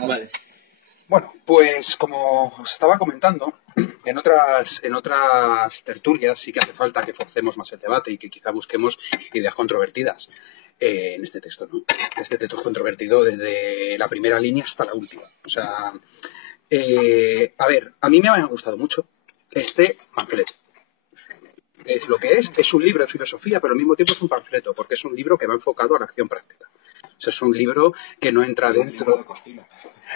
Vale. Bueno, pues como os estaba comentando, en otras tertulias sí que hace falta que forcemos más el debate y que quizá busquemos ideas controvertidas. En este texto, ¿no? Este texto es controvertido desde la primera línea hasta la última. O sea, a ver, a mí me ha gustado mucho este panfleto. Es lo que es un libro de filosofía, pero al mismo tiempo es un panfleto, porque es un libro que va enfocado a la acción práctica. O sea, es un libro que no entra dentro...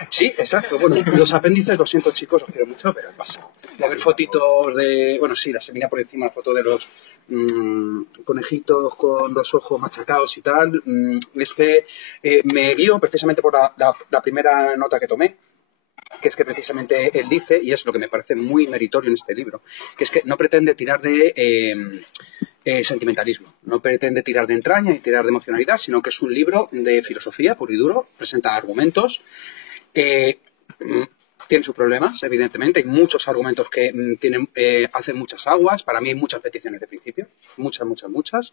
Sí, exacto. Bueno, los apéndices, lo siento chicos, os quiero mucho, pero pasa. De haber fotitos de... Bueno, sí, se venía por encima la foto de los conejitos con los ojos machacados y tal. Es que me guío precisamente por la primera nota que tomé, que es que precisamente él dice, y es lo que me parece muy meritorio en este libro, que es que no pretende tirar de sentimentalismo, no pretende tirar de entraña y tirar de emocionalidad, sino que es un libro de filosofía puro y duro, presenta argumentos, tiene sus problemas, evidentemente, hay muchos argumentos que hacen muchas aguas, para mí hay muchas peticiones de principio, muchas,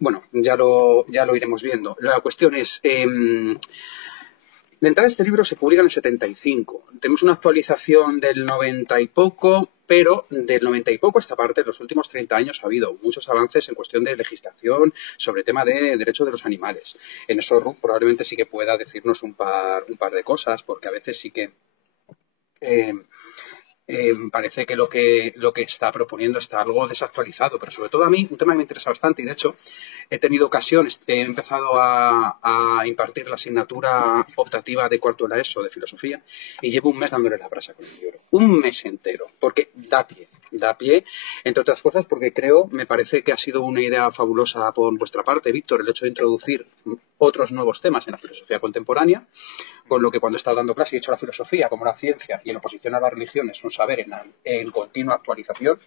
bueno, ya lo iremos viendo. La cuestión es... de entrada, este libro se publica en el 75. Tenemos una actualización del 90 y poco, pero del 90 y poco a esta parte, en los últimos 30 años ha habido muchos avances en cuestión de legislación sobre el tema de derechos de los animales. En eso Ruth probablemente sí que pueda decirnos un par de cosas, porque a veces sí que... parece que lo que está proponiendo está algo desactualizado, pero sobre todo a mí un tema que me interesa bastante y de hecho he tenido ocasión, he empezado a impartir la asignatura optativa de cuarto de la ESO de filosofía y llevo un mes dándole la brasa con el libro, un mes entero, porque da pie, entre otras cosas porque me parece que ha sido una idea fabulosa por vuestra parte, Víctor, el hecho de introducir otros nuevos temas en la filosofía contemporánea, con lo que cuando he estado dando clase he hecho la filosofía como la ciencia y en oposición a la religión es un saber en continua actualización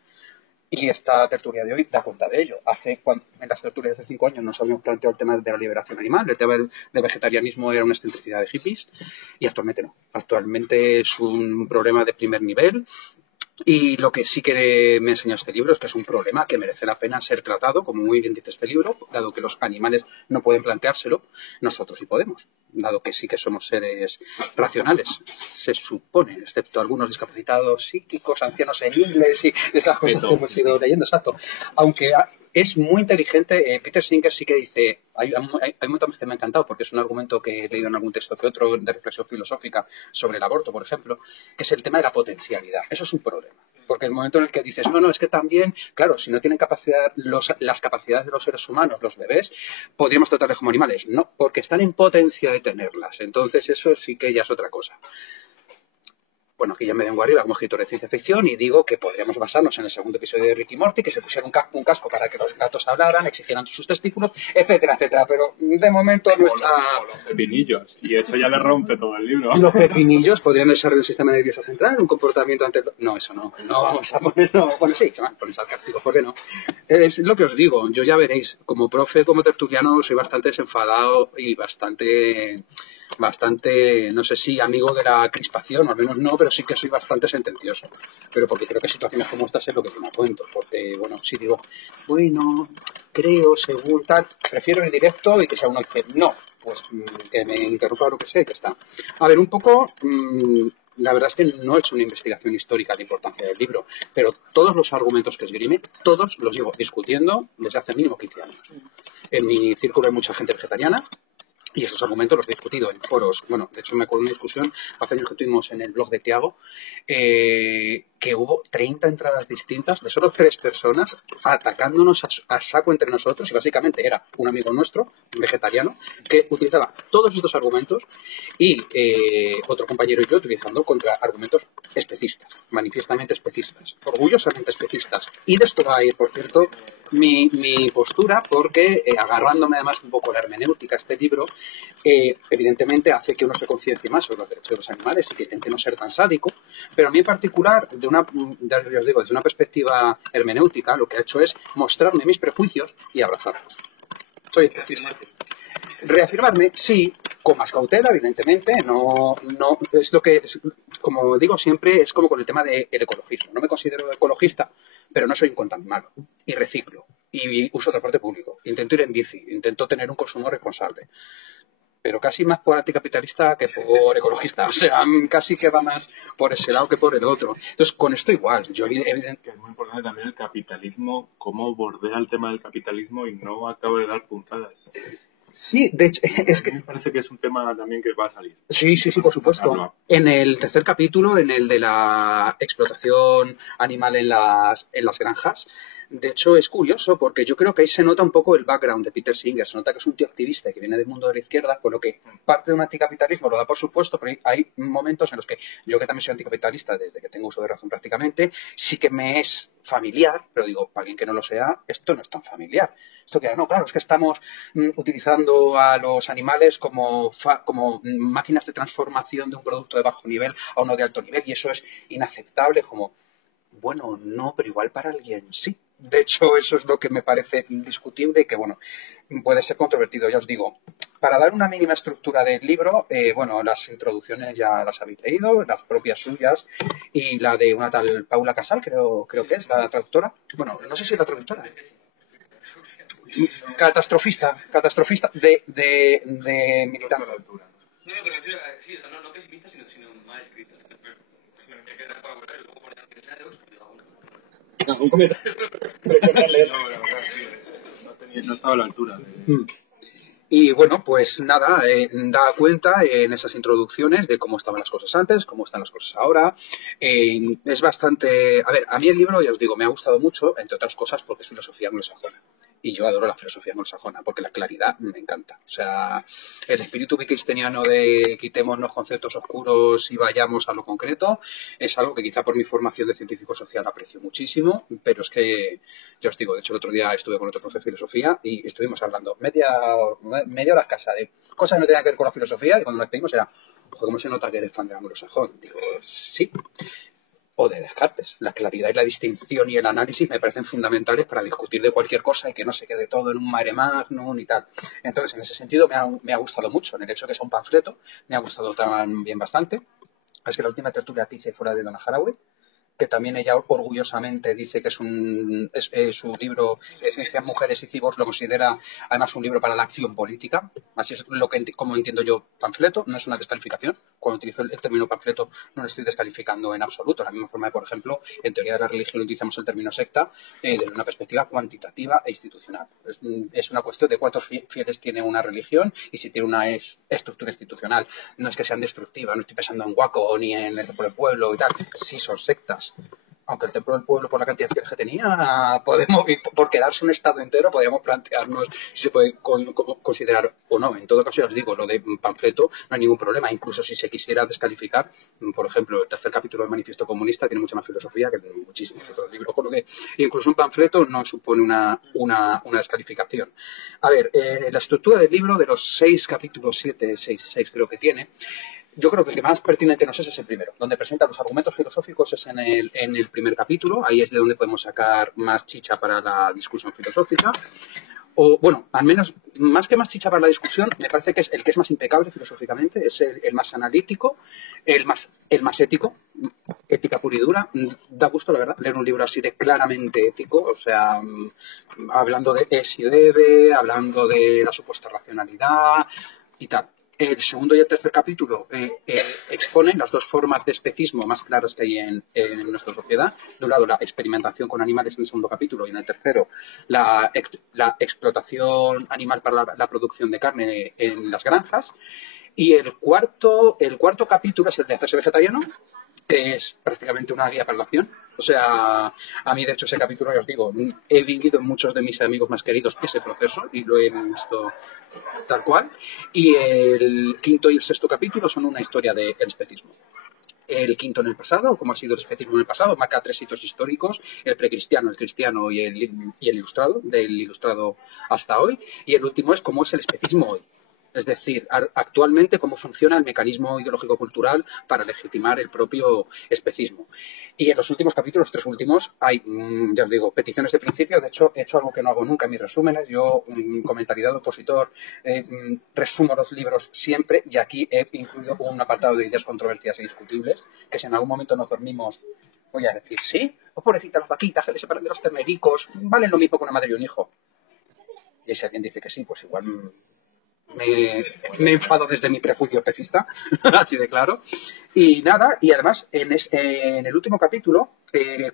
y esta tertulia de hoy da cuenta de ello. En las tertulias de hace 5 años nos habíamos planteado el tema de la liberación animal, el tema del vegetarianismo era una excentricidad de hippies y actualmente no. Actualmente es un problema de primer nivel. Y lo que sí que me enseña este libro es que es un problema que merece la pena ser tratado, como muy bien dice este libro, dado que los animales no pueden planteárselo, nosotros sí podemos, dado que sí que somos seres racionales, se supone, excepto algunos discapacitados psíquicos, ancianos senil y esas cosas que hemos ido leyendo, exacto. Aunque es muy inteligente, Peter Singer sí que dice, hay momentos que me ha encantado, porque es un argumento que he leído en algún texto que otro de reflexión filosófica sobre el aborto, por ejemplo, que es el tema de la potencialidad. Eso es un problema. Porque el momento en el que dices, no, es que también, claro, si no tienen capacidad, las capacidades de los seres humanos, los bebés, podríamos tratarles como animales. No, porque están en potencia de tenerlas. Entonces eso sí que ya es otra cosa. Bueno, aquí ya me vengo arriba como escritor de ciencia ficción y digo que podríamos basarnos en el segundo episodio de Rick y Morty, que se pusieran un casco para que los gatos hablaran, exigieran sus testículos, etcétera, etcétera. Pero de momento nuestra... O los pepinillos. Y eso ya le rompe todo el libro. Los pepinillos podrían desarrollar un sistema nervioso central, un comportamiento ante... No, eso no. No vamos a ponerlo... Bueno, sí, poner sarcástico, ¿por qué no? Es lo que os digo. Yo ya veréis, como profe, como tertuliano, soy bastante desenfadado y bastante, no sé si amigo de la crispación, o al menos no, pero sí que soy bastante sentencioso. Pero porque creo que situaciones como estas es lo que yo me cuento. Porque, bueno, si digo, bueno, creo, según tal, prefiero ir directo y que sea uno dice, no, pues que me interrumpa lo que sé, que está. A ver, un poco... la verdad es que no he hecho una investigación histórica de la importancia del libro, pero todos los argumentos que esgrime, todos los llevo discutiendo desde hace mínimo 15 años. En mi círculo hay mucha gente vegetariana, y esos argumentos los he discutido en foros. Bueno, de hecho me acuerdo de una discusión hace años que tuvimos en el blog de Tiago, que hubo 30 entradas distintas de solo 3 personas atacándonos a saco entre nosotros, y básicamente era un amigo nuestro, un vegetariano, que utilizaba todos estos argumentos y otro compañero y yo utilizando contra argumentos especistas, manifiestamente especistas, orgullosamente especistas. Y de esto va a ir, por cierto, mi postura, porque agarrándome además un poco la hermenéutica a este libro, evidentemente hace que uno se conciencie más sobre los derechos de los animales y que intente no ser tan sádico, pero a mí en particular, ya os digo, desde una perspectiva hermenéutica, lo que ha hecho es mostrarme mis prejuicios y abrazarlos. Soy especista. Reafirmarme, sí, con más cautela, evidentemente, no es lo que, como digo siempre, es como con el tema del ecologismo. No me considero ecologista, pero no soy un contaminante malo, y reciclo, y uso transporte público, intento ir en bici, intento tener un consumo responsable. pero casi más por anticapitalista que por ecologista. O sea, casi que va más por ese lado que por el otro. Entonces, con esto igual. Yo Que es muy importante también el capitalismo, cómo bordea el tema del capitalismo y no acaba de dar puntadas. Sí, de hecho, es A que mí me parece que es un tema también que va a salir. sí, sí, sí, por supuesto. En el tercer capítulo, en el de la explotación animal en las granjas, de hecho es curioso porque yo creo que ahí se nota un poco el background de Peter Singer. Se nota que es un tío activista que viene del mundo de la izquierda, con lo que parte de un anticapitalismo lo da por supuesto, pero hay momentos en los que yo, que también soy anticapitalista desde que tengo uso de razón prácticamente, sí que me es familiar, pero digo, para alguien que no lo sea, esto no es tan familiar. Esto que, no, claro, es que estamos utilizando a los animales como máquinas de transformación de un producto de bajo nivel a uno de alto nivel y eso es inaceptable. Como, bueno, no, pero igual para alguien sí. De hecho, eso es lo que me parece indiscutible y que, bueno, puede ser controvertido. Ya os digo, para dar una mínima estructura del libro, bueno, las introducciones ya las habéis leído, las propias suyas y la de una tal Paula Casal, creo que es la traductora. Bueno, no sé si es la traductora. Catastrofista de militante. No, pero me refiero a, sí, no pesimista, sino mal escrito. Que queda para volver y luego poner ensayos, pues digo, ¿Algún comentario? No estaba a la altura. Y bueno, pues nada, da cuenta en esas introducciones de cómo estaban las cosas antes, cómo están las cosas ahora. Es bastante... A ver, a mí el libro, ya os digo, me ha gustado mucho, entre otras cosas, porque es filosofía anglosajona. Y yo adoro la filosofía anglosajona, porque la claridad me encanta. O sea, el espíritu wittgensteiniano de quitémonos conceptos oscuros y vayamos a lo concreto es algo que quizá por mi formación de científico social aprecio muchísimo, pero es que, ya os digo, de hecho el otro día estuve con otro profe de filosofía y estuvimos hablando media hora escasa de cosas que no tenían que ver con la filosofía y cuando nos pedimos era, joder, ¿cómo se nota que eres fan de anglosajón? Digo, sí. O de Descartes. La claridad y la distinción y el análisis me parecen fundamentales para discutir de cualquier cosa y que no se quede todo en un mare magnum y tal. Entonces, en ese sentido, me ha gustado mucho. En el hecho de que sea un panfleto, me ha gustado también bastante. Es que la última tertulia que hice fuera de Donna Haraway, que también ella orgullosamente dice que es su libro Ciencias, Mujeres y Cibos, lo considera además un libro para la acción política. Así es lo que, como entiendo yo, panfleto, no es una descalificación. Cuando utilizo el término panfleto no lo estoy descalificando en absoluto. De la misma forma que, por ejemplo, en teoría de la religión utilizamos el término secta desde una perspectiva cuantitativa e institucional. Es una cuestión de cuántos fieles tiene una religión y si tiene una estructura institucional. No es que sean destructivas, no estoy pensando en Waco ni en el pueblo y tal. Sí son sectas. Aunque el Templo del Pueblo, por la cantidad de fieles que tenía, por quedarse un estado entero, podríamos plantearnos si se puede considerar o no. En todo caso, ya os digo, lo de panfleto no hay ningún problema. Incluso si se quisiera descalificar, por ejemplo, el tercer capítulo del Manifiesto Comunista tiene mucha más filosofía que muchísimos otros libros, por lo que incluso un panfleto no supone una descalificación. A ver, la estructura del libro, de los 6 capítulos, 6 creo que tiene, yo creo que el que más pertinente nos es el primero, donde presenta los argumentos filosóficos es en el primer capítulo, ahí es de donde podemos sacar más chicha para la discusión filosófica. O, bueno, al menos, más que más chicha para la discusión, me parece que es el que es más impecable filosóficamente, es el más analítico, el más ético, ética pura y dura. Da gusto, la verdad, leer un libro así de claramente ético, o sea, hablando de es y debe, hablando de la supuesta racionalidad y tal. El segundo y el tercer capítulo exponen las dos formas de especismo más claras que hay en nuestra sociedad. De un lado, la experimentación con animales en el segundo capítulo y en el tercero, la explotación animal para la producción de carne en las granjas. Y el cuarto capítulo es el de hacerse vegetariano, que es prácticamente una guía para la acción. O sea, a mí, de hecho, ese capítulo, ya os digo, he vivido en muchos de mis amigos más queridos ese proceso y lo he visto tal cual. Y el quinto y el sexto capítulo son una historia del especismo. El quinto en el pasado, como ha sido el especismo en el pasado, marca 3 hitos históricos, el precristiano, el cristiano y el ilustrado, del ilustrado hasta hoy. Y el último es cómo es el especismo hoy. Es decir, actualmente cómo funciona el mecanismo ideológico-cultural para legitimar el propio especismo. Y en los últimos capítulos, 3 últimos, hay, ya os digo, peticiones de principio. De hecho, he hecho algo que no hago nunca en mis resúmenes. Yo, comentarizado opositor, resumo los libros siempre y aquí he incluido un apartado de ideas controvertidas e discutibles, que si en algún momento nos dormimos, voy a decir, ¿sí? O pobrecita las vaquitas que le separan de los ternericos, valen lo mismo que una madre y un hijo. Y si alguien dice que sí, pues igual me enfado desde mi prejuicio especista, así de claro. Y nada, y además en el último capítulo,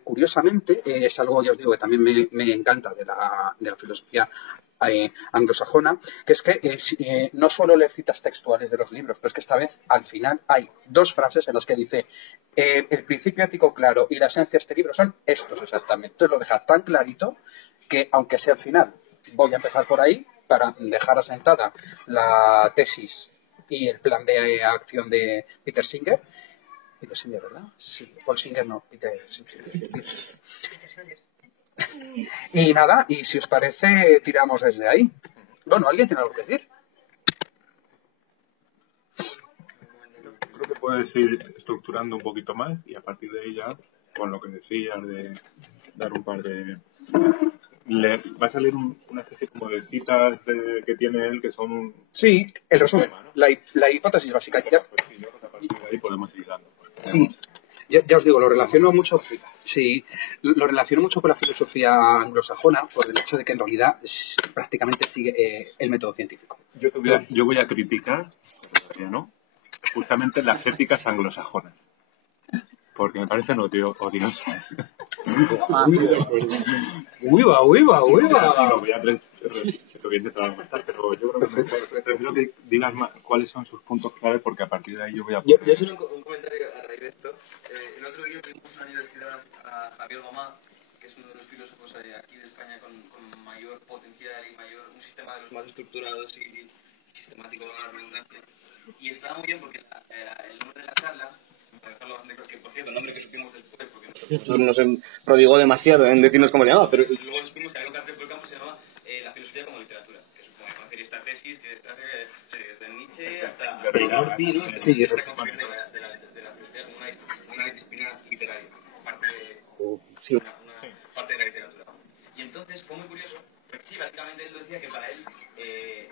curiosamente, es algo, ya os digo, que también me encanta de la filosofía anglosajona, que es que no solo leer citas textuales de los libros, pero es que esta vez al final hay dos frases en las que dice el principio ético claro y la esencia de este libro son estos exactamente. Entonces lo deja tan clarito que, aunque sea al final, voy a empezar por ahí para dejar asentada la tesis y el plan de acción de Peter Singer. Peter Singer, ¿verdad? Sí, Paul Singer no, Peter Singer. Y nada, y si os parece, tiramos desde ahí. Bueno, ¿alguien tiene algo que decir? Creo que puedes ir estructurando un poquito más y a partir de ahí ya, con lo que decías de dar un par de... va a salir una especie como de citas que tiene él que son... Sí, el resumen, tema, ¿no? la hipótesis básica. Ya, Pues sí, yo creo que a partir de ahí podemos ir dando. Pues, sí, ya os digo, lo relaciono mucho. Sí, lo relaciono mucho con la filosofía anglosajona por el hecho de que en realidad prácticamente sigue el método científico. Yo voy a criticar, todavía no, justamente las éticas anglosajonas, porque me parecen odiosas. Uy, va. Lo voy a intentar argumentar, pero yo creo que prefiero que digas más cuáles son sus puntos clave, porque a partir de ahí yo voy a... Yo solo un comentario a raíz de esto. El otro día tuvimos una universidad a Javier Gomá, que es uno de los filósofos aquí de España con mayor potencial y un sistema de los más estructurados y sistemático de la redundancia. Y estaba muy bien porque el nombre de la charla, para dejarlo bastante claro, que por cierto, el nombre que supimos después, porque nosotros nos prodigó demasiado en decirnos cómo se llamaba, pero luego supimos que había un cartel por el campo que se llamaba La filosofía como literatura, que supone conocer esta tesis que está desde Nietzsche hasta Rorty, ¿no? Sí, esta concepción de la filosofía como una disciplina literaria, parte de, una parte de la literatura. Y entonces fue muy curioso, porque sí, básicamente él decía que para él,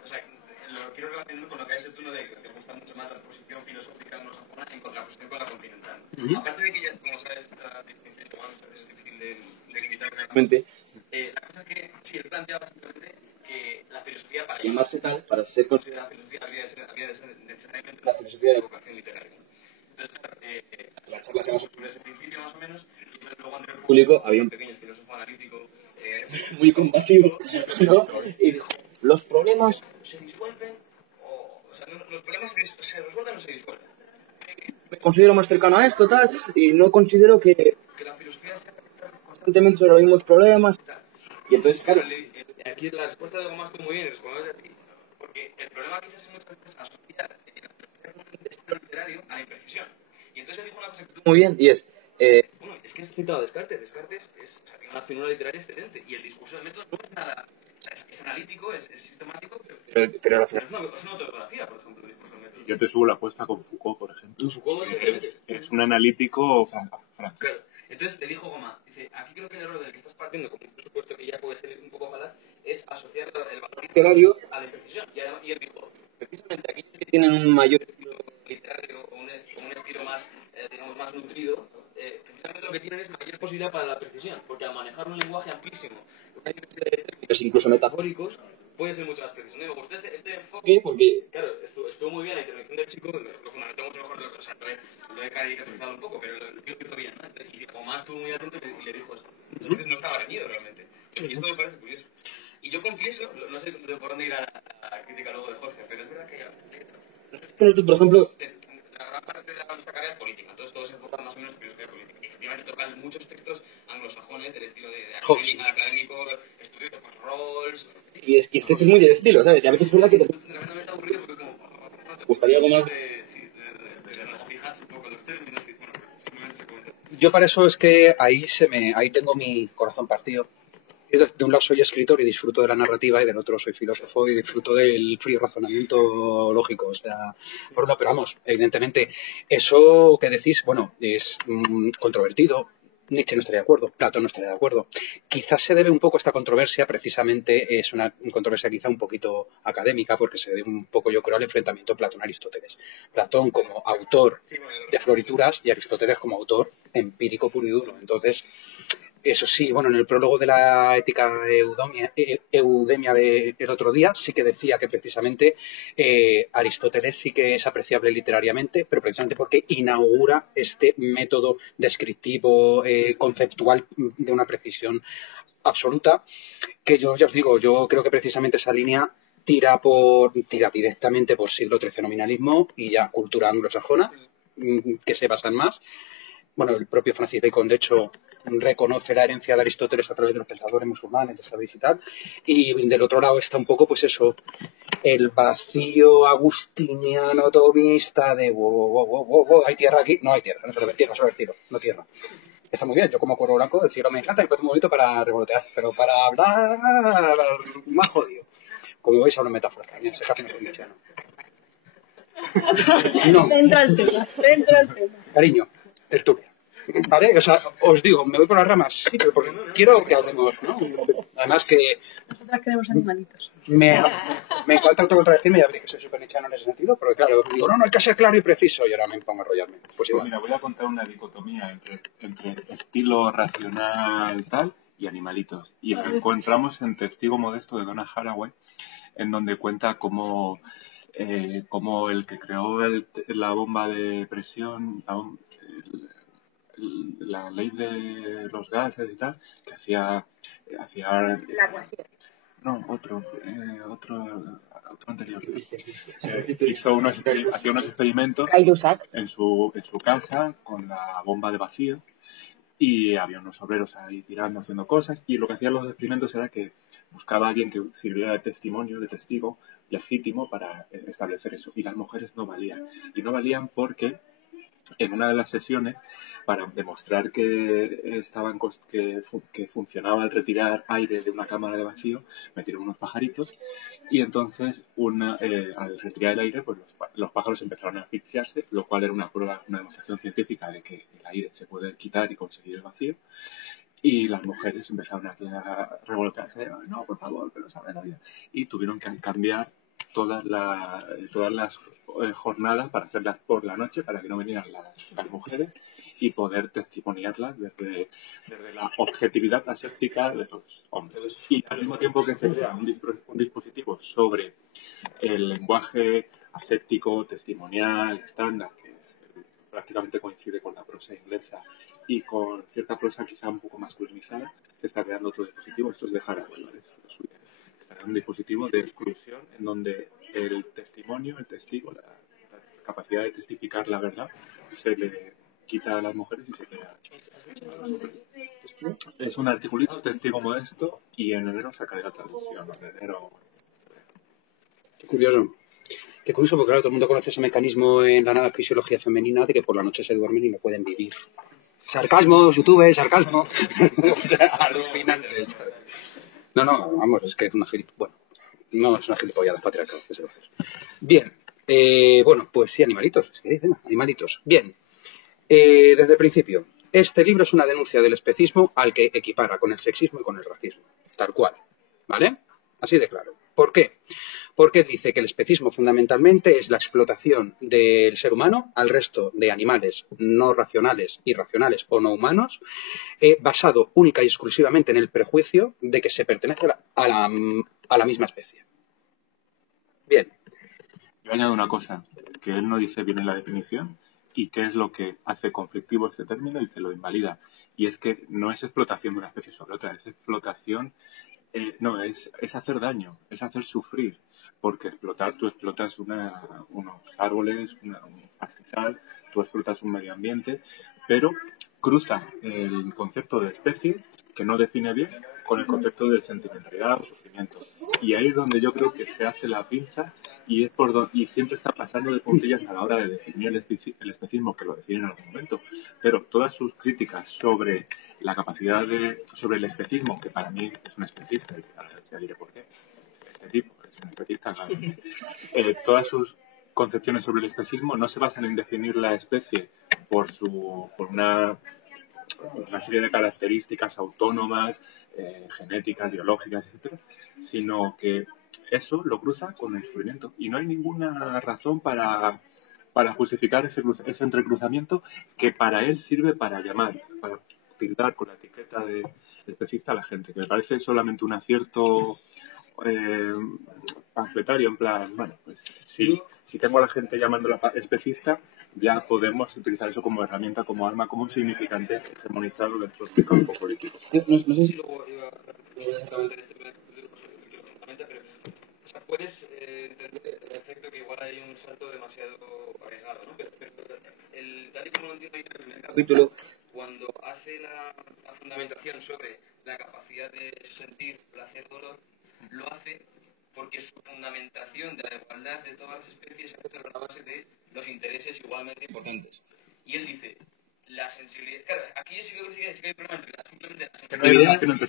o sea, lo quiero relacionar con lo que has dicho tú, ¿no? De que te gusta mucho más la posición filosófica anglosajona en contraposición con la continental. Aparte de que ya, como sabes, esta distinción es difícil de delimitar claramente, la cosa es que sí, él planteaba simplemente que la filosofía, para llamarse tal, para ser considerada filosofía, había de ser necesariamente una filosofía de vocación literaria. Entonces, la charla se basó sobre ese principio, más o menos, y entonces luego ante el público había un pequeño filósofo analítico muy combativo, ¿no? Y dijo, los problemas se disuelven, o sea, los problemas se resuelven o se disuelven. Me considero más cercano a esto, tal, y no considero que la filosofía sea constantemente sobre los mismos problemas y tal. Y entonces, claro, aquí la respuesta de Gomá estuvo muy bien, responder a ti, porque el problema quizás es muchas veces asociar un estilo literario a la imprecisión. Y entonces él dijo una cosa que estuvo muy bien, y es, bueno, es que has citado a Descartes. Descartes tiene una figura literaria excelente, y el discurso del método no es nada, o sea, es analítico, es sistemático, pero al final es una autobiografía, por ejemplo, el discurso del método. Yo te subo la apuesta con Foucault, por ejemplo. Foucault Es un analítico francés. Claro. Entonces le dijo Gomá, dice, aquí creo que el error del que estás partiendo, como un presupuesto que ya puede ser un poco falaz, es asociar el valor literario a la imprecisión. Y él dijo, precisamente aquellos que tienen un mayor estilo literario o un estilo más, digamos, más nutrido, precisamente lo que tienen es mayor posibilidad para la precisión, porque al manejar un lenguaje amplísimo, una diversidad de términos, incluso metafóricos, puede ser mucho más preciso. Me gustó este enfoque porque, claro, estuvo muy bien la intervención del chico, lo fundamentó mucho mejor, o sea, lo he caricaturizado un poco, pero el tío lo hizo bien, ¿no? Y Gomá estuvo muy atento y le dijo esto. Entonces no estaba reñido realmente. Y esto me parece curioso. Y yo confieso, no sé por dónde ir a la crítica luego de Jorge, pero es verdad que nosotros, por ejemplo, la gran parte de nuestra carrera es política, entonces todos se enfocan más o menos en filosofía política. Y efectivamente tocan muchos textos anglosajones del estilo de académico, estudios de Rawls. Y es que este es muy del estilo, ¿sabes? Y a veces es verdad que te parece tremendamente aburrido porque como, te gustaría algo más de fijarse un poco en los términos y, bueno, simplemente se comenta. Yo para eso es que ahí tengo mi corazón partido. De un lado soy escritor y disfruto de la narrativa, y del otro soy filósofo y disfruto del frío razonamiento lógico. O sea, por uno, pero vamos, evidentemente, eso que decís, bueno, es controvertido. Nietzsche no estaría de acuerdo, Platón no estaría de acuerdo. Quizás se debe un poco a esta controversia, precisamente es una controversia quizá un poquito académica, porque se debe un poco, yo creo, al enfrentamiento Platón-Aristóteles. Platón como autor de florituras y Aristóteles como autor empírico puro y duro. Entonces, Eso sí, bueno, en el prólogo de la ética eudemia del otro día sí que decía que precisamente Aristóteles sí que es apreciable literariamente, pero precisamente porque inaugura este método descriptivo, conceptual de una precisión absoluta, que yo ya os digo, yo creo que precisamente esa línea tira directamente por siglo XIII nominalismo y ya cultura anglosajona, que se basan más. Bueno, el propio Francis Bacon, de hecho, reconoce la herencia de Aristóteles a través de los pensadores musulmanes, de Sabéis y tal. Y del otro lado está un poco, pues eso, el vacío agustiniano tomista de ¿hay tierra aquí? No hay tierra, no se ve tierra, solo el cielo, no tierra. Está muy bien, yo como cuero blanco, el cielo me encanta y me parece un momento para revolotear, pero para hablar más jodido. Como veis, hablo metáforas también, se hace un mechano. No. Centra el tema. Cariño, tertulia. ¿Vale? O sea, os digo, me voy por las ramas, sí, pero porque quiero que hablemos, ¿no? Además que Nosotras queremos animalitos. me encanta autocontradecirme y abrir que soy súper nichano en ese sentido, porque claro, digo, no, hay que ser claro y preciso, y ahora me pongo a enrollarme. Pues igual. Mira, voy a contar una dicotomía entre estilo racional tal y animalitos. Y lo encontramos en Testigo Modesto de Donna Haraway, en donde cuenta cómo el que creó la bomba de presión, la ley de los gases y tal, que hacía Lavoisier. no, otro anterior. Hacía unos experimentos Caillusac. en su casa con la bomba de vacío y había unos obreros ahí tirando, haciendo cosas, y lo que hacían los experimentos era que buscaba a alguien que sirviera de testimonio, de testigo legítimo para establecer eso, y las mujeres no valían. Y no valían porque en una de las sesiones, para demostrar que funcionaba al retirar aire de una cámara de vacío, metieron unos pajaritos y entonces al retirar el aire, pues los pájaros empezaron a asfixiarse, lo cual era una prueba, una demostración científica de que el aire se puede quitar y conseguir el vacío. Y las mujeres empezaron a revolotearse, no, por favor, que no sabe la vida. Y tuvieron que cambiar todas las jornadas para hacerlas por la noche, para que no vinieran las mujeres y poder testimoniarlas desde la objetividad aséptica de los hombres. Y al mismo tiempo que se crea un dispositivo sobre el lenguaje aséptico, testimonial, estándar, que prácticamente coincide con la prosa inglesa y con cierta prosa quizá un poco masculinizada, se está creando otro dispositivo, esto es de Haraway, ¿vale? Está creando un dispositivo de exclusión en donde el testimonio, el testigo, la capacidad de testificar la verdad se le quita a las mujeres y se queda a los hombres. Es un articulito, Testigo Modesto, y en enero sacaré la traducción. En enero. Qué curioso. Qué curioso, porque claro, todo el mundo conoce ese mecanismo en la fisiología femenina de que por la noche se duermen y no pueden vivir. Sarcasmo, YouTube, sarcasmo. O sea, alucinante. No, vamos, es que es una gilipollada. Bueno, no es una gilipollada patriarcal, que se va a hacer. Bien, bueno, pues sí, animalitos. Si queréis, venga, animalitos. Bien, desde el principio, este libro es una denuncia del especismo al que equipara con el sexismo y con el racismo. Tal cual, ¿vale? Así de claro. ¿Por qué? Porque dice que el especismo fundamentalmente es la explotación del ser humano al resto de animales no racionales, irracionales o no humanos, basado única y exclusivamente en el prejuicio de que se pertenece a la misma especie. Bien. Yo añado una cosa, que él no dice bien en la definición y qué es lo que hace conflictivo este término y que lo invalida. Y es que no es explotación de una especie sobre otra, es explotación, es hacer daño, es hacer sufrir. Porque tú explotas unos árboles, un pastizal, tú explotas un medio ambiente, pero cruza el concepto de especie, que no define bien, con el concepto de sentimentalidad o sufrimiento. Y ahí es donde yo creo que se hace la pinza y siempre está pasando de puntillas a la hora de definir el especismo, que lo define en algún momento. Pero todas sus críticas sobre la capacidad sobre el especismo, que para mí es un especista, y ahora ya diré por qué, este tipo es un especista, claro. Todas sus concepciones sobre el especismo no se basan en definir la especie por una serie de características autónomas, genéticas, biológicas, etcétera, sino que eso lo cruza con el sufrimiento. Y no hay ninguna razón para justificar ese entrecruzamiento que para él sirve para llamar, tildar con la etiqueta de especista a la gente, que me parece solamente un acierto panfletario, en plan, bueno, pues si tengo a la gente llamándola especista, ya podemos utilizar eso como herramienta, como arma, como un significante hegemonizado dentro del campo político. No sé si luego iba a repetir exactamente en este primer capítulo, por eso no quiero fundamentar, pero o sea, puedes entender el efecto que igual hay un salto demasiado arriesgado, ¿no? Pero tal y como lo entiendo en el primer capítulo, cuando hace la fundamentación sobre la capacidad de sentir placer o dolor, lo hace porque su fundamentación de la igualdad de todas las especies se hace sobre la base de los intereses igualmente importantes. Y él dice, la sensibilidad... Claro, aquí sí que hay un problema entre simplemente la sensibilidad y la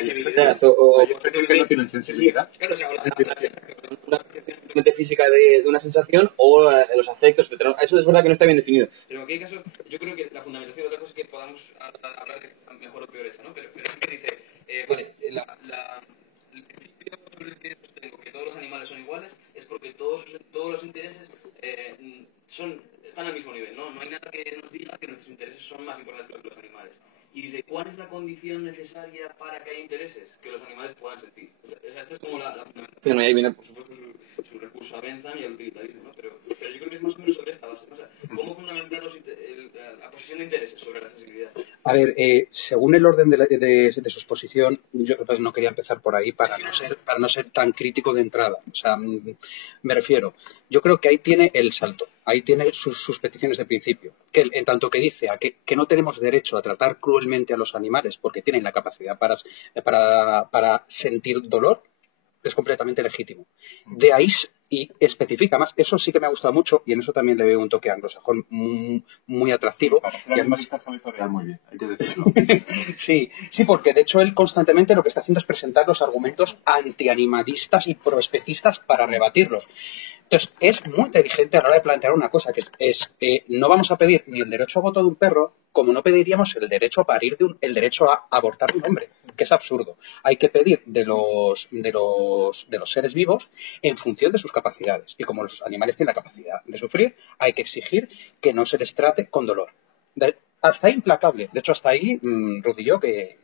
sensibilidad. Yo creo que no tienen sensibilidad. Sí, claro, o sea, una percepción simplemente física de una sensación o los afectos, etc. Eso es verdad que no está bien definido. Pero en cualquier caso, yo creo que la fundamentación, otra cosa es que podamos hablar de mejor o peor esa, ¿no? Pero sí que dice, vale, el principio sobre el que sostengo que todos los animales son iguales es porque todos los intereses están al mismo nivel, ¿no? No hay nada que nos diga que nuestros intereses son más importantes que los animales. Y dice, ¿cuál es la condición necesaria para que haya intereses que los animales puedan sentir? O sea, esta es como la fundamentación. Ahí viene, por supuesto, su recurso a Bentham y al utilitarismo, ¿no? Pero yo creo que es más o menos sobre esta base, ¿no? O sea, ¿cómo fundamentar la posición de intereses sobre la sensibilidad? A ver, según el orden de su exposición, yo pues, no quería empezar por ahí para no ser tan crítico de entrada. O sea, me refiero, yo creo que ahí tiene el salto, ahí tiene sus peticiones de principio. Que en tanto que dice que no tenemos derecho a tratar cruelmente a los animales porque tienen la capacidad para sentir dolor, es completamente legítimo. De ahí, y especifica más, eso sí que me ha gustado mucho y en eso también le veo un toque anglosajón muy atractivo. Y además sabe torear muy bien, hay que decirlo. Sí, porque de hecho él constantemente lo que está haciendo es presentar los argumentos antianimalistas y proespecistas para rebatirlos. Entonces, es muy inteligente a la hora de plantear una cosa, que no vamos a pedir ni el derecho a voto de un perro, como no pediríamos el derecho a parir el derecho a abortar de un hombre, que es absurdo. Hay que pedir de los seres vivos en función de sus capacidades. Y como los animales tienen la capacidad de sufrir, hay que exigir que no se les trate con dolor. Hasta ahí implacable. De hecho, hasta ahí, Ruth y yo, que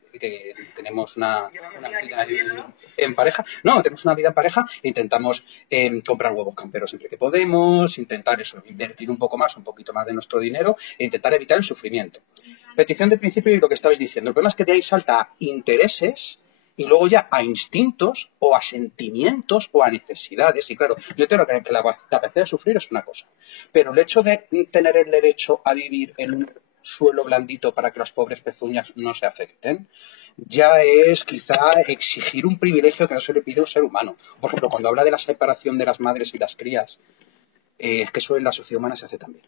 tenemos una vida en pareja. No, tenemos una vida en pareja e intentamos comprar huevos camperos siempre que podemos, intentar invertir un poquito más de nuestro dinero e intentar evitar el sufrimiento. Petición de principio y lo que estabais diciendo. El problema es que de ahí salta a intereses y luego ya a instintos o a sentimientos o a necesidades. Y claro, yo creo que la capacidad de sufrir es una cosa, pero el hecho de tener el derecho a vivir en un suelo blandito para que las pobres pezuñas no se afecten, ya es quizá exigir un privilegio que no se le pide a un ser humano. Por ejemplo, cuando habla de la separación de las madres y las crías, es que eso en la sociedad humana se hace también.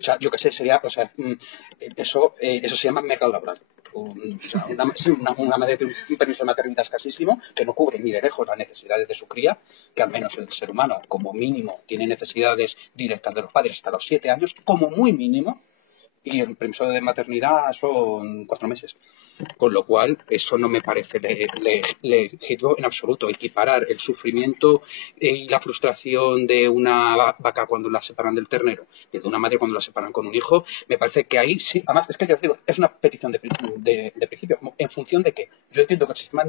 O sea, yo qué sé, eso se llama mercado laboral. Una madre tiene un permiso de maternidad escasísimo que no cubre ni de lejos las necesidades de su cría, que al menos el ser humano, como mínimo, tiene necesidades directas de los padres hasta los 7 años, como muy mínimo, y el permiso de maternidad son 4 meses. Con lo cual, eso no me parece legítimo en absoluto. Equiparar el sufrimiento y la frustración de una vaca cuando la separan del ternero, de una madre cuando la separan con un hijo, me parece que ahí sí. Además, es que yo os digo, es una petición de principio. ¿En función de qué? Yo entiendo que el sistema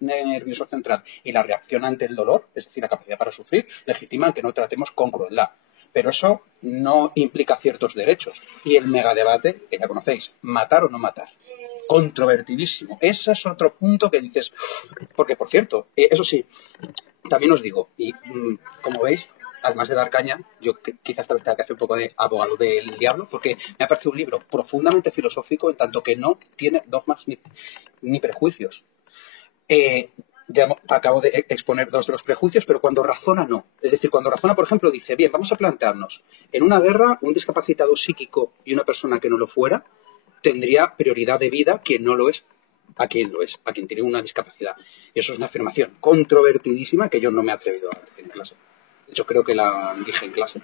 nervioso central y la reacción ante el dolor, es decir, la capacidad para sufrir, legitiman que no tratemos con crueldad. Pero eso no implica ciertos derechos. Y el megadebate, que ya conocéis, matar o no matar. Controvertidísimo. Ese es otro punto que dices, porque por cierto, eso sí, también os digo, y como veis, además de dar caña, yo quizás esta vez tenga que hacer un poco de abogado del diablo, porque me ha parecido un libro profundamente filosófico en tanto que no tiene dogmas ni prejuicios. Ya acabo de exponer 2 de los prejuicios, pero cuando razona, no. Es decir, cuando razona, por ejemplo, dice, bien, vamos a plantearnos, en una guerra, un discapacitado psíquico y una persona que no lo fuera, tendría prioridad de vida quien no lo es, a quien lo es, a quien tiene una discapacidad. Y eso es una afirmación controvertidísima que yo no me he atrevido a decir en clase. De hecho, creo que la dije en clase.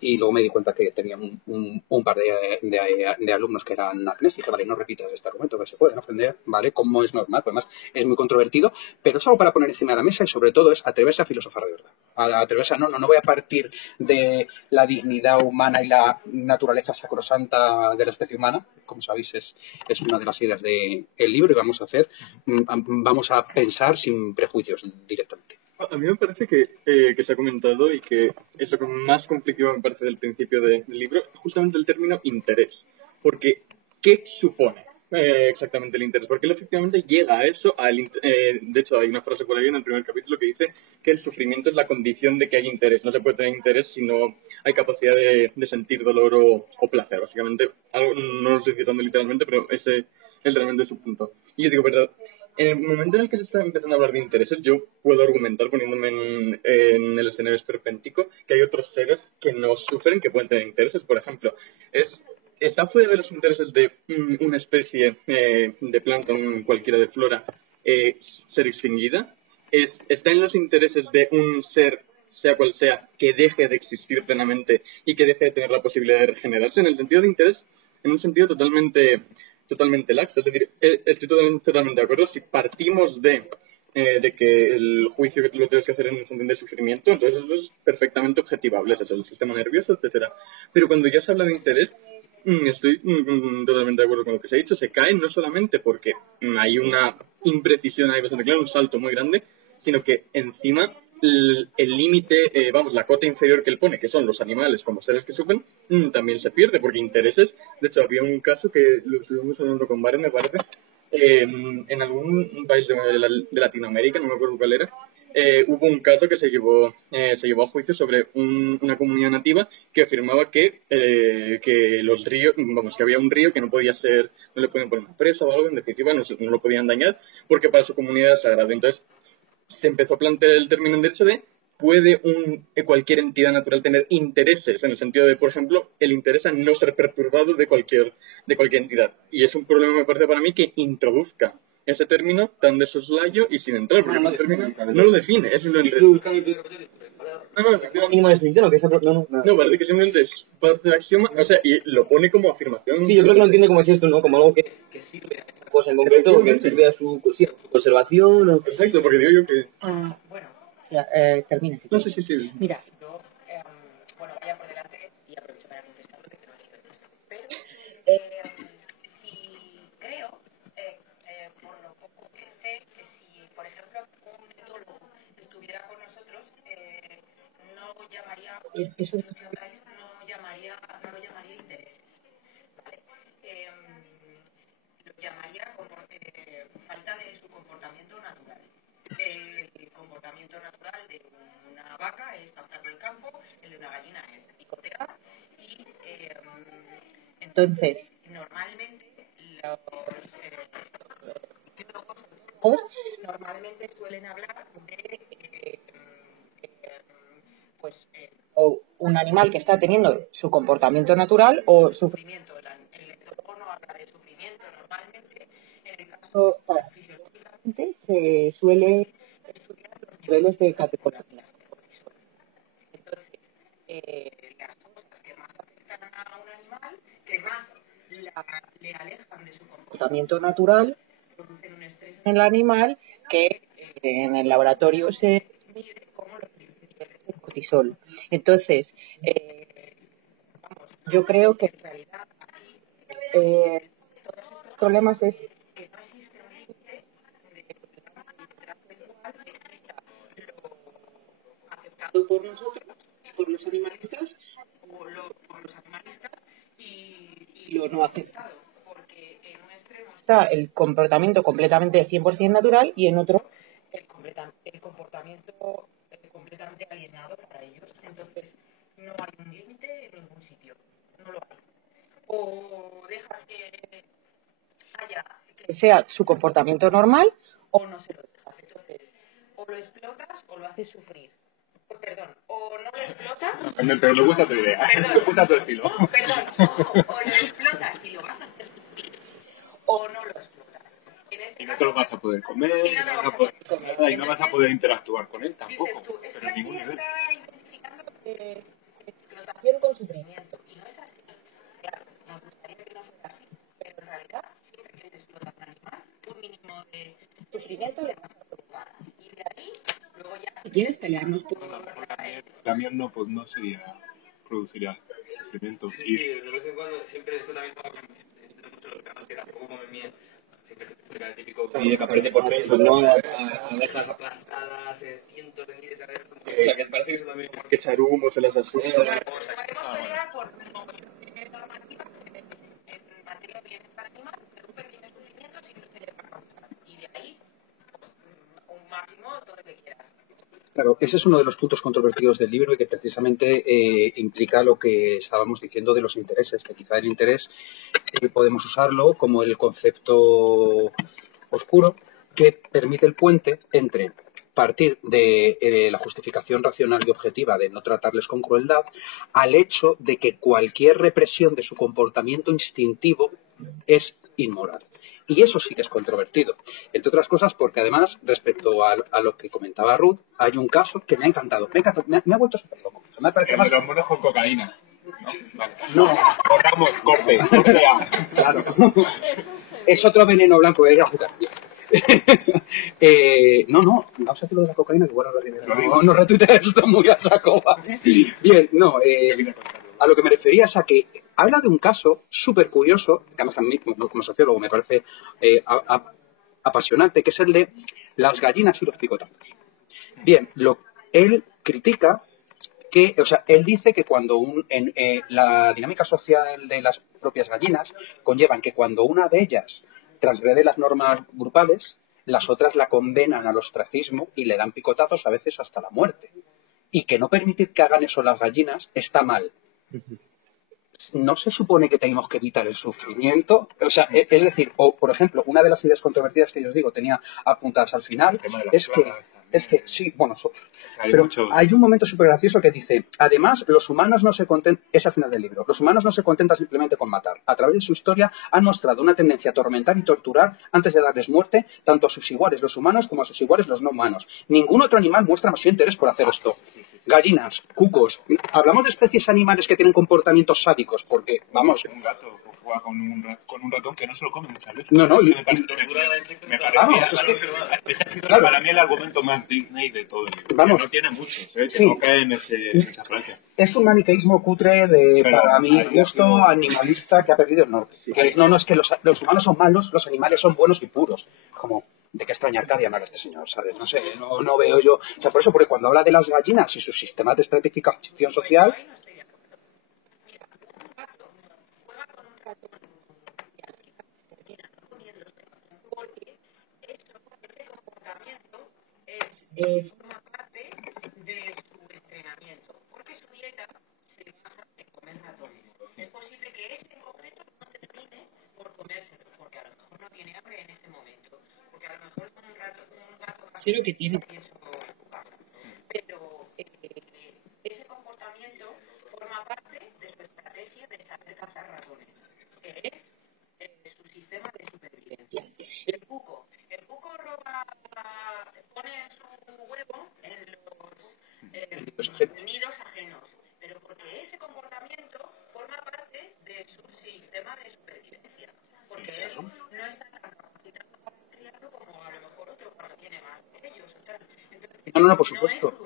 y luego me di cuenta que tenía un par de alumnos que eran acnés y dije, vale, no repitas este argumento, que se pueden ofender, ¿vale? Como es normal, pues además es muy controvertido, pero es algo para poner encima de la mesa y sobre todo es atreverse a filosofar de verdad. Atreverse a no voy a partir de la dignidad humana y la naturaleza sacrosanta de la especie humana, como sabéis es una de las ideas del libro y vamos a pensar sin prejuicios directamente. A mí me parece que se ha comentado y que es lo que más conflictivo me parece del principio del libro, justamente el término interés. Porque, ¿qué supone exactamente el interés? Porque él efectivamente llega a eso. De hecho, hay una frase por ahí en el primer capítulo que dice que el sufrimiento es la condición de que hay interés. No se puede tener interés si no hay capacidad de sentir dolor o placer. Básicamente, no lo estoy citando literalmente, pero ese es realmente su punto. Y yo digo, ¿verdad? En el momento en el que se está empezando a hablar de intereses, yo puedo argumentar, poniéndome en el escenario esperpéntico, que hay otros seres que no sufren, que pueden tener intereses. Por ejemplo, está fuera de los intereses de una especie de planta, cualquiera de flora, ser extinguida. Está en los intereses de un ser, sea cual sea, que deje de existir plenamente y que deje de tener la posibilidad de regenerarse. En el sentido de interés, en un sentido totalmente laxo. Es decir, estoy totalmente de acuerdo. Si partimos de que el juicio que tú lo tienes que hacer en un sentido de sufrimiento, entonces eso es perfectamente objetivable, es el sistema nervioso, etcétera. Pero cuando ya se habla de interés, estoy totalmente de acuerdo con lo que se ha dicho. Se cae no solamente porque hay una imprecisión ahí bastante clara, un salto muy grande, sino que encima el límite, la cota inferior que él pone, que son los animales como seres que sufren, también se pierde, porque intereses. De hecho, había un caso que lo estuvimos hablando con Varen, me parece, en algún país de Latinoamérica, no me acuerdo cuál era. Hubo un caso que se llevó a juicio sobre una comunidad nativa que afirmaba que los ríos, que había un río que no le podían poner una presa o algo, en definitiva no lo podían dañar porque para su comunidad era sagrado. Entonces se empezó a plantear el término en derecho de ¿puede cualquier entidad natural tener intereses? En el sentido de, por ejemplo, el interés a no ser perturbado de cualquier entidad. Y es un problema, me parece, para mí, que introduzca ese término tan de soslayo y sin entrar, porque no lo define, es simplemente... Mínima definición o que esa no, parece que simplemente es parte del axioma, o sea, y lo pone como afirmación. Sí, yo creo que lo entiende como decías tú, ¿no? Como algo que sirve a esa cosa en concreto, que sirve a su conservación o... Perfecto, porque digo yo que... Bueno, sí, termina. No, sí. Mira, yo, vaya por delante y aprovecho para contestar lo que no he leído el texto. Pero si creo, por lo poco que sé, que si, por ejemplo, un etólogo estuviera con nosotros, no llamaría, eso es lo que habláis, no lo llamaría intereses, ¿vale? Lo llamaría falta de su comportamiento natural. El comportamiento natural de una vaca es pastar por el campo, el de una gallina es picotear y entonces normalmente los biólogos normalmente suelen hablar de o un animal que está teniendo su comportamiento natural o sufrimiento. El entorno no habla de sufrimiento normalmente. En el caso fisiológicamente se suele estudiar los niveles de catecolaminas de cortisol. Entonces, las cosas que más afectan a un animal, que más le alejan de su comportamiento natural, producen un estrés en el animal que en el laboratorio se mide como los niveles de cortisol. Entonces, yo creo que en realidad aquí todos estos problemas es que no existe un límite del cual exista lo aceptado por nosotros y por los animalistas o por los animalistas y lo no aceptado, porque en un extremo está el comportamiento completamente 100% natural y en otro el comportamiento completamente alienado para ellos. Entonces, no hay un límite en ningún sitio, no lo hay. O dejas que sea su comportamiento normal o no se lo dejas. Entonces, o lo explotas o lo haces sufrir. Perdón, o no lo explotas. Pero me gusta tu idea. Me gusta tu estilo. No, perdón, o lo explotas y lo vas a hacer sufrir, o no lo explotas. Y no te lo vas a poder comer, y no vas a poder comer nada, y no vas a poder interactuar con él tampoco. Dices tú, es que aquí está identificando explotación explotación con sufrimiento. Y no es así. Claro, nos gustaría que no fuera así. Pero en realidad, siempre que se explota un animal, un mínimo de sufrimiento le vas a provocar. Y de ahí, luego ya, si quieres pelearnos por... También no, pues no produciría sufrimiento. Sí, de vez en cuando, siempre esto también entre muchos los canales que tampoco comen miel. Siempre te explica el típico vídeo que aparece por Facebook, ¿no? Abejas aplastadas, cientos de miles de abejas. O sea, que parece que eso también... Que echar humo se las asusta. Claro, podemos pelear por normativas en materia de bienestar animal, pero un pequeño sufrimiento siempre se le va a causar. Y de ahí, pues, un máximo, todo lo que quieras. Claro, ese es uno de los puntos controvertidos del libro y que precisamente implica lo que estábamos diciendo de los intereses, que quizá el interés podemos usarlo como el concepto oscuro que permite el puente entre partir de la justificación racional y objetiva de no tratarles con crueldad al hecho de que cualquier represión de su comportamiento instintivo es inmoral. Y eso sí que es controvertido, entre otras cosas porque además, respecto a lo que comentaba Ruth, hay un caso que me ha encantado. Me ha vuelto súper loco. Me parece El más... de los monos con cocaína. ¿No? Vale. No, Cortamos, corte ya. claro. Es otro veneno blanco que hay que azúcar. No, vamos a hacer lo de la cocaína, que igual ahora no retuite esto muy a saco, ¿vale? Bien, no, a lo que me refería es a que habla de un caso súper curioso, que además a mí, como sociólogo, me parece apasionante, que es el de las gallinas y los picotazos. Bien, él critica que, o sea, él dice que cuando la dinámica social de las propias gallinas conllevan que cuando una de ellas transgrede las normas grupales, las otras la condenan al ostracismo y le dan picotazos a veces hasta la muerte. Y que no permitir que hagan eso las gallinas está mal. ¿No se supone que tenemos que evitar el sufrimiento? O sea, es decir, o por ejemplo, una de las ideas controvertidas que yo os digo tenía apuntadas al final, es que sí, bueno, pero hay un momento súper gracioso que dice, además, los humanos no se contentan, es al final del libro, los humanos no se contentan simplemente con matar. A través de su historia han mostrado una tendencia a atormentar y torturar antes de darles muerte, tanto a sus iguales los humanos como a sus iguales los no humanos. Ningún otro animal muestra más interés por hacer esto. Gallinas, cucos, hablamos de especies animales que tienen comportamientos sádicos, porque, vamos... Un gato juega con un ratón que no se lo come muchas veces. No, me parecía, vamos, es que... ese ha sido claro, para mí el argumento más Disney de todo el libro. Vamos, no tiene muchos, que sí, no cae en esa frase. es un maniqueísmo cutre para mi gusto animalista que ha perdido el norte. Sí, Que no es que los humanos son malos, los animales son buenos y puros. Como, ¿de qué extraña Arcadia me habla este señor? ¿Sabes? No sé, no veo yo... O sea, por eso, porque cuando habla de las gallinas y sus sistemas de estratificación social... Forma parte de su entrenamiento, porque su dieta se basa en comer ratones. Es posible que este en concreto no termine por comérselo, porque a lo mejor no tiene hambre en ese momento, porque a lo mejor es un gato casero que tiene pienso en su casa. Pero ese comportamiento forma parte de su estrategia de saber cazar ratones, que es su sistema de supervivencia. El cuco roba, pone su huevo en los nidos ajenos, pero porque ese comportamiento forma parte de su sistema de supervivencia, porque él no está tan capacitado para criarlo como a lo mejor otro cuando tiene más de ellos. Entonces, No, por supuesto.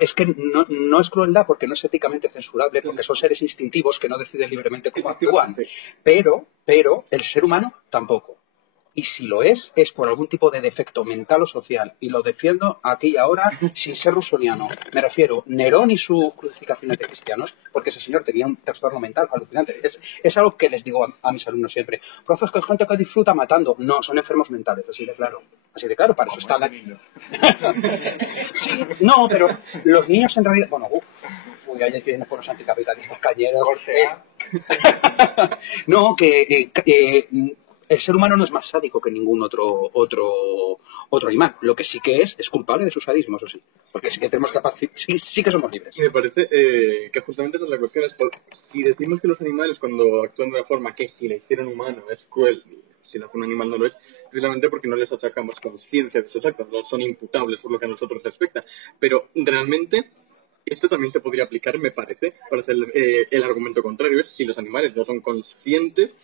Es que no es crueldad porque no es éticamente censurable, porque son seres instintivos que no deciden libremente cómo actúan. Pero el ser humano tampoco. Y si lo es por algún tipo de defecto mental o social. Y lo defiendo aquí y ahora sin ser rusoniano. Me refiero, Nerón y sus crucificaciones de cristianos, porque ese señor tenía un trastorno mental alucinante. Es algo que les digo a mis alumnos siempre. Profes, que hay gente que disfruta matando. No, son enfermos mentales, así de claro. Así de claro, para eso está la... Sí, no, pero los niños en realidad... Bueno, ayer que vienen por los anticapitalistas cañeros. No, el ser humano no es más sádico que ningún otro animal. Lo que sí que es culpable de su sadismo, eso sí. Porque sí que tenemos sí que somos libres. Y me parece que justamente esa es la cuestión. Si decimos que los animales cuando actúan de una forma que si la hicieron humano es cruel, si lo hace un animal no lo es, precisamente porque no les achacamos conciencia de sus actos, no son imputables por lo que a nosotros respecta. Pero realmente esto también se podría aplicar, me parece, para hacer el argumento contrario, es si los animales no son conscientes,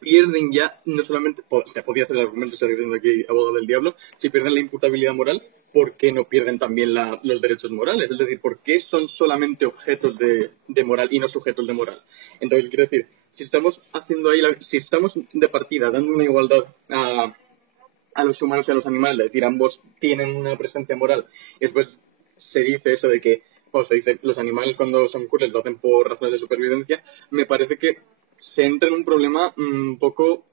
pierden ya, no solamente, se podría hacer el argumento, estoy diciendo aquí abogado del diablo, si pierden la imputabilidad moral, ¿por qué no pierden también los derechos morales? Es decir, ¿por qué son solamente objetos de moral y no sujetos de moral? Entonces, quiero decir, si estamos haciendo ahí, si estamos de partida dando una igualdad a los humanos y a los animales, es decir, ambos tienen una presencia moral, y después se dice eso de que, o se dice, los animales cuando son crueles lo hacen por razones de supervivencia, me parece que se entra en un problema un poco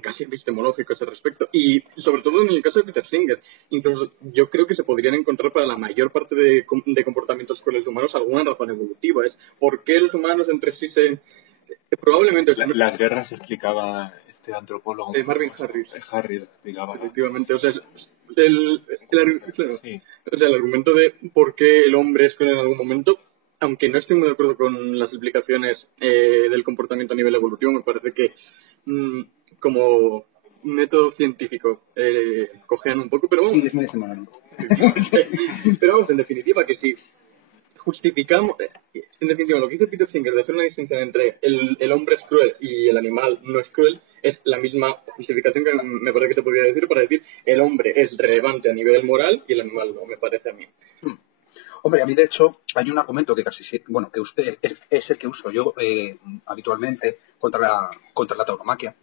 casi epistemológico a ese respecto. Y sobre todo en el caso de Peter Singer, incluso yo creo que se podrían encontrar para la mayor parte de comportamientos crueles humanos alguna razón evolutiva. Es por qué los humanos entre sí se... Probablemente... Las guerras explicaba este antropólogo. Marvin Harris. Harris explicaba. Efectivamente, o sea, claro, Sí. o sea, el argumento de por qué el hombre es cruel en algún momento, aunque no estoy muy de acuerdo con las explicaciones del comportamiento a nivel evolutivo, me parece que como método científico cojean un poco, pero Sí, bueno, es muy semana. pero vamos, en definitiva, que si justificamos, en definitiva, lo que dice Peter Singer de hacer una distinción entre el hombre es cruel y el animal no es cruel, es la misma justificación que me parece que se podría decir para decir el hombre es relevante a nivel moral y el animal no, me parece a mí. Hombre, a mí de hecho hay un argumento que que usted es el que uso yo habitualmente contra la tauromaquia,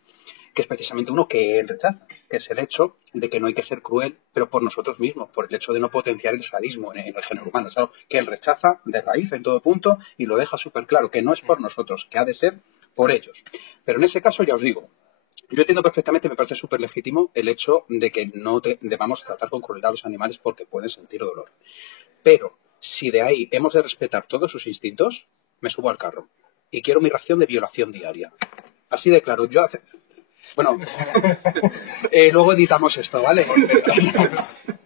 que es precisamente uno que él rechaza, que es el hecho de que no hay que ser cruel, pero por nosotros mismos, por el hecho de no potenciar el sadismo en el género humano. Es algo que él rechaza de raíz en todo punto y lo deja súper claro, que no es por nosotros, que ha de ser por ellos. Pero en ese caso ya os digo, yo entiendo perfectamente, me parece súper legítimo el hecho de que no debamos tratar con crueldad a los animales porque pueden sentir dolor. Pero si de ahí hemos de respetar todos sus instintos, me subo al carro y quiero mi ración de violación diaria. Así de claro, bueno, luego editamos esto, ¿vale?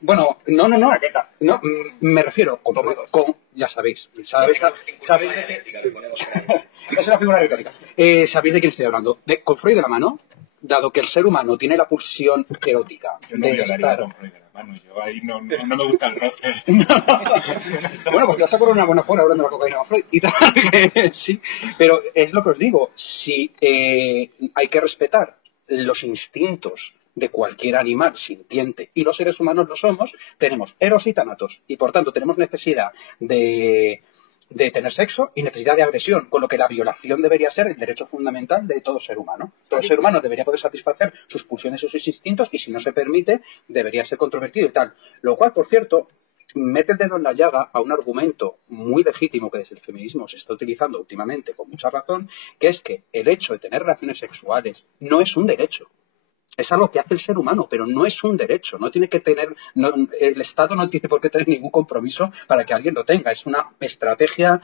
Bueno, no, me refiero ya sabéis de que es una figura retórica. Sabéis de quién estoy hablando. Con Freud de la mano, dado que el ser humano tiene la pulsión erótica Yo no de violaría estar... con Freud de la mano. Yo ahí no me gusta el roce. Bueno, pues te vas a correr una buena fuera hablando de la cocaína con Freud y tal. Sí, pero es lo que os digo. Si hay que respetar los instintos de cualquier animal sintiente y los seres humanos lo somos, tenemos eros y tanatos y por tanto tenemos necesidad de tener sexo y necesidad de agresión, con lo que la violación debería ser el derecho fundamental de todo ser humano. Todo ser humano debería poder satisfacer sus pulsiones y sus instintos y si no se permite debería ser controvertido y tal. Lo cual, por cierto, mete el dedo en la llaga a un argumento muy legítimo que desde el feminismo se está utilizando últimamente con mucha razón, que es que el hecho de tener relaciones sexuales no es un derecho. Es algo que hace el ser humano, pero no es un derecho. No tiene que tener, el Estado no tiene por qué tener ningún compromiso para que alguien lo tenga. Es una estrategia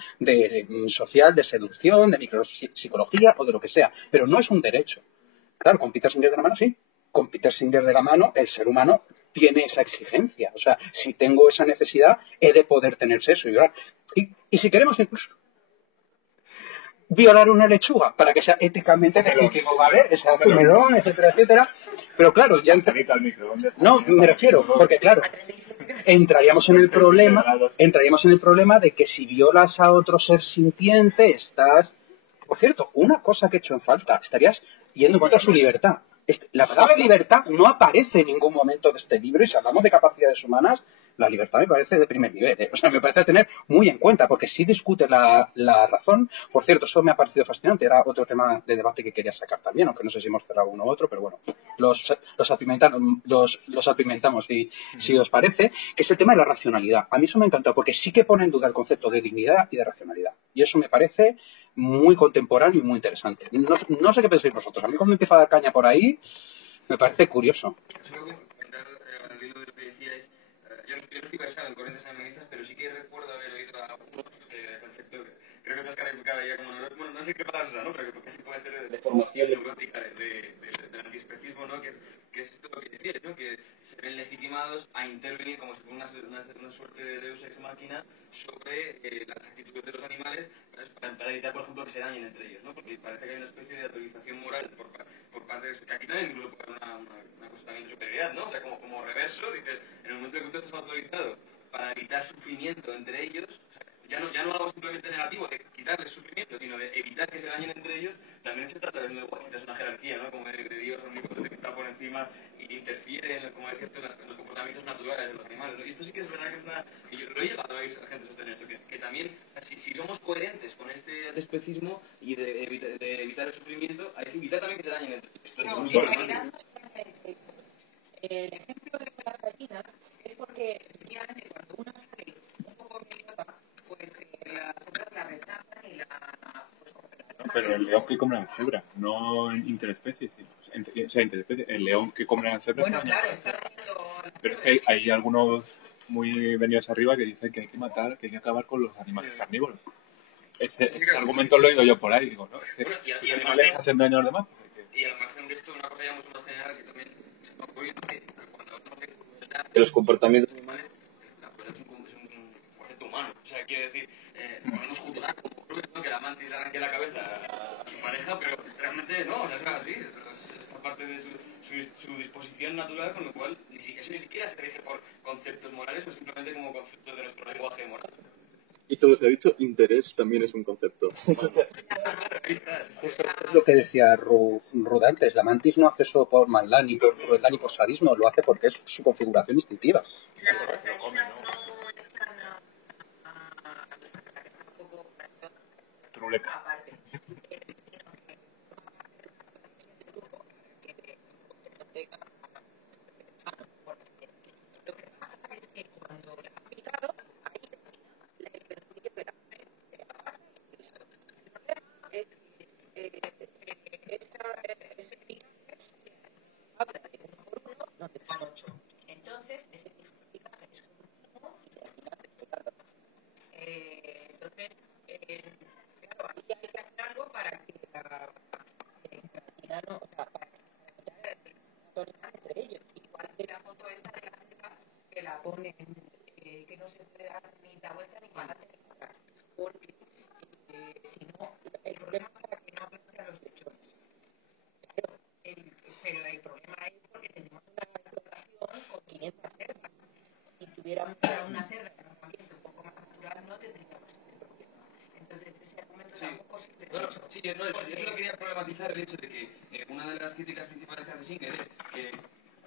social, de seducción, de micropsicología o de lo que sea, pero no es un derecho. Claro, con Peter Singer de la mano sí. Con Peter Singer de la mano, el ser humano tiene esa exigencia. O sea, si tengo esa necesidad, he de poder tener sexo y violar. Y si queremos incluso violar una lechuga para que sea éticamente legítimo, ¿vale? Exacto, melón, etcétera, etcétera. Pero claro, ya no, me refiero, porque claro, entraríamos en el problema de que si violas a otro ser sintiente, estás... Por cierto, una cosa que he hecho en falta, estarías yendo contra su libertad. La palabra libertad no aparece en ningún momento de este libro y si hablamos de capacidades humanas, la libertad me parece de primer nivel, ¿eh? O sea, me parece tener muy en cuenta, porque sí discute la razón. Por cierto, eso me ha parecido fascinante, era otro tema de debate que quería sacar también, aunque no sé si hemos cerrado uno u otro, pero bueno, los apimentamos y si os parece, que es el tema de la racionalidad. A mí eso me encanta, porque sí que pone en duda el concepto de dignidad y de racionalidad. Y eso me parece muy contemporáneo y muy interesante. No sé qué pensáis vosotros. A mí cuando empieza a dar caña por ahí, me parece curioso. Solo comentar al hilo de lo que decía es, yo no estoy versado en corrientes feministas, pero sí que recuerdo haber oído a algunos que en efecto creo que estás calificada ya como bueno, no sé qué palabra usa, ¿no? Pero que sí puede ser de formación neurótica del antiespecismo, ¿no? Que es esto lo que decías, ¿no? Que se ven legitimados a intervenir como si fuera una suerte de deus ex machina sobre las actitudes de los animales para evitar, por ejemplo, que se dañen entre ellos, ¿no? Porque parece que hay una especie de autorización moral por parte de que aquí también incluso por una cosa también de superioridad, ¿no? O sea, como reverso, dices, en el momento en que tú estás autorizado para evitar sufrimiento entre ellos, o sea, ya no algo simplemente negativo de quitarles sufrimiento, sino de evitar que se dañen entre ellos, también se trata de quitarse una jerarquía, ¿no? Como de Dios omnipotente que está por encima y interfiere, como decías tú, en los comportamientos naturales de los animales, ¿no? Y esto sí que es verdad que es una... Y yo lo he llegado a oír a gente sostener esto, que también, si somos coherentes con este especismo y de evitar el sufrimiento, hay que evitar también que se dañen entre ellos. Esto es No, muy en problemático. realidad no solamente el ejemplo de las gallinas es porque efectivamente cuando una sale un poco envidiosa, pues las otras la rechazan y pues como que la dejan. Pero el león que come la cebra, no interespecies. O sea, interespecies. El león que come la cebra Bueno, se daña. claro, está dañando las Pero es que cebras. hay algunos muy venidos arriba que dicen que hay que matar, que hay que acabar con los animales carnívoros. Ese argumento lo he oído yo por ahí. Digo, ¿no? Es que Bueno, los animales hacen daño a los demás. Y al margen de esto, una cosa ya mucho más general que también se me ocurrió, que cuando hablamos de los comportamientos animales, la crueldad es un concepto humano. O sea, quiere decir, podemos juzgar como cruel, ¿no? Que la mantis le arranque la cabeza a su pareja, pero realmente no, o sea, es así, es esta parte de su disposición natural, con lo cual eso ni siquiera se rige por conceptos morales o simplemente como conceptos de nuestro lenguaje moral. Y todo se ha dicho, interés también es un concepto. Ahí está, Justo esto es lo que decía Ruth antes. La mantis no hace eso por maldad, ni por crueldad, ni por sadismo. Lo hace porque es su configuración instintiva. Las gallinas no echan a la que está un poco Truleta. aparte. Sino que forma parte de una estrategia de grupo que se mantenga sano, por así decirlo. Lo que pasa es que cuando la ha picado, ahí el perjuicio de la es que ese picaje se habla de 1 por 1, donde están 8. Entonces, ese picaje es un 1 y termina explotando. Entonces, claro, ahí hay que hacer algo para que la gallina no, o sea, para evitar la tonalidad entre ellos. Igual que la foto esta de la selva que la ponen, que no se puede dar ni la vuelta ni para adelante ni para atrás. Porque si no, el problema es para que no aplaste a los lechones. Claro, pero el problema es porque tenemos una explotación con 500 cerdas. Si tuviéramos una cerda en un ambiente un poco más natural, no tendríamos ese problema. Entonces, ese argumento tampoco sirve mucho. Sí, no, yo solo quería problematizar el hecho de que una de las críticas principales que hace Singer es que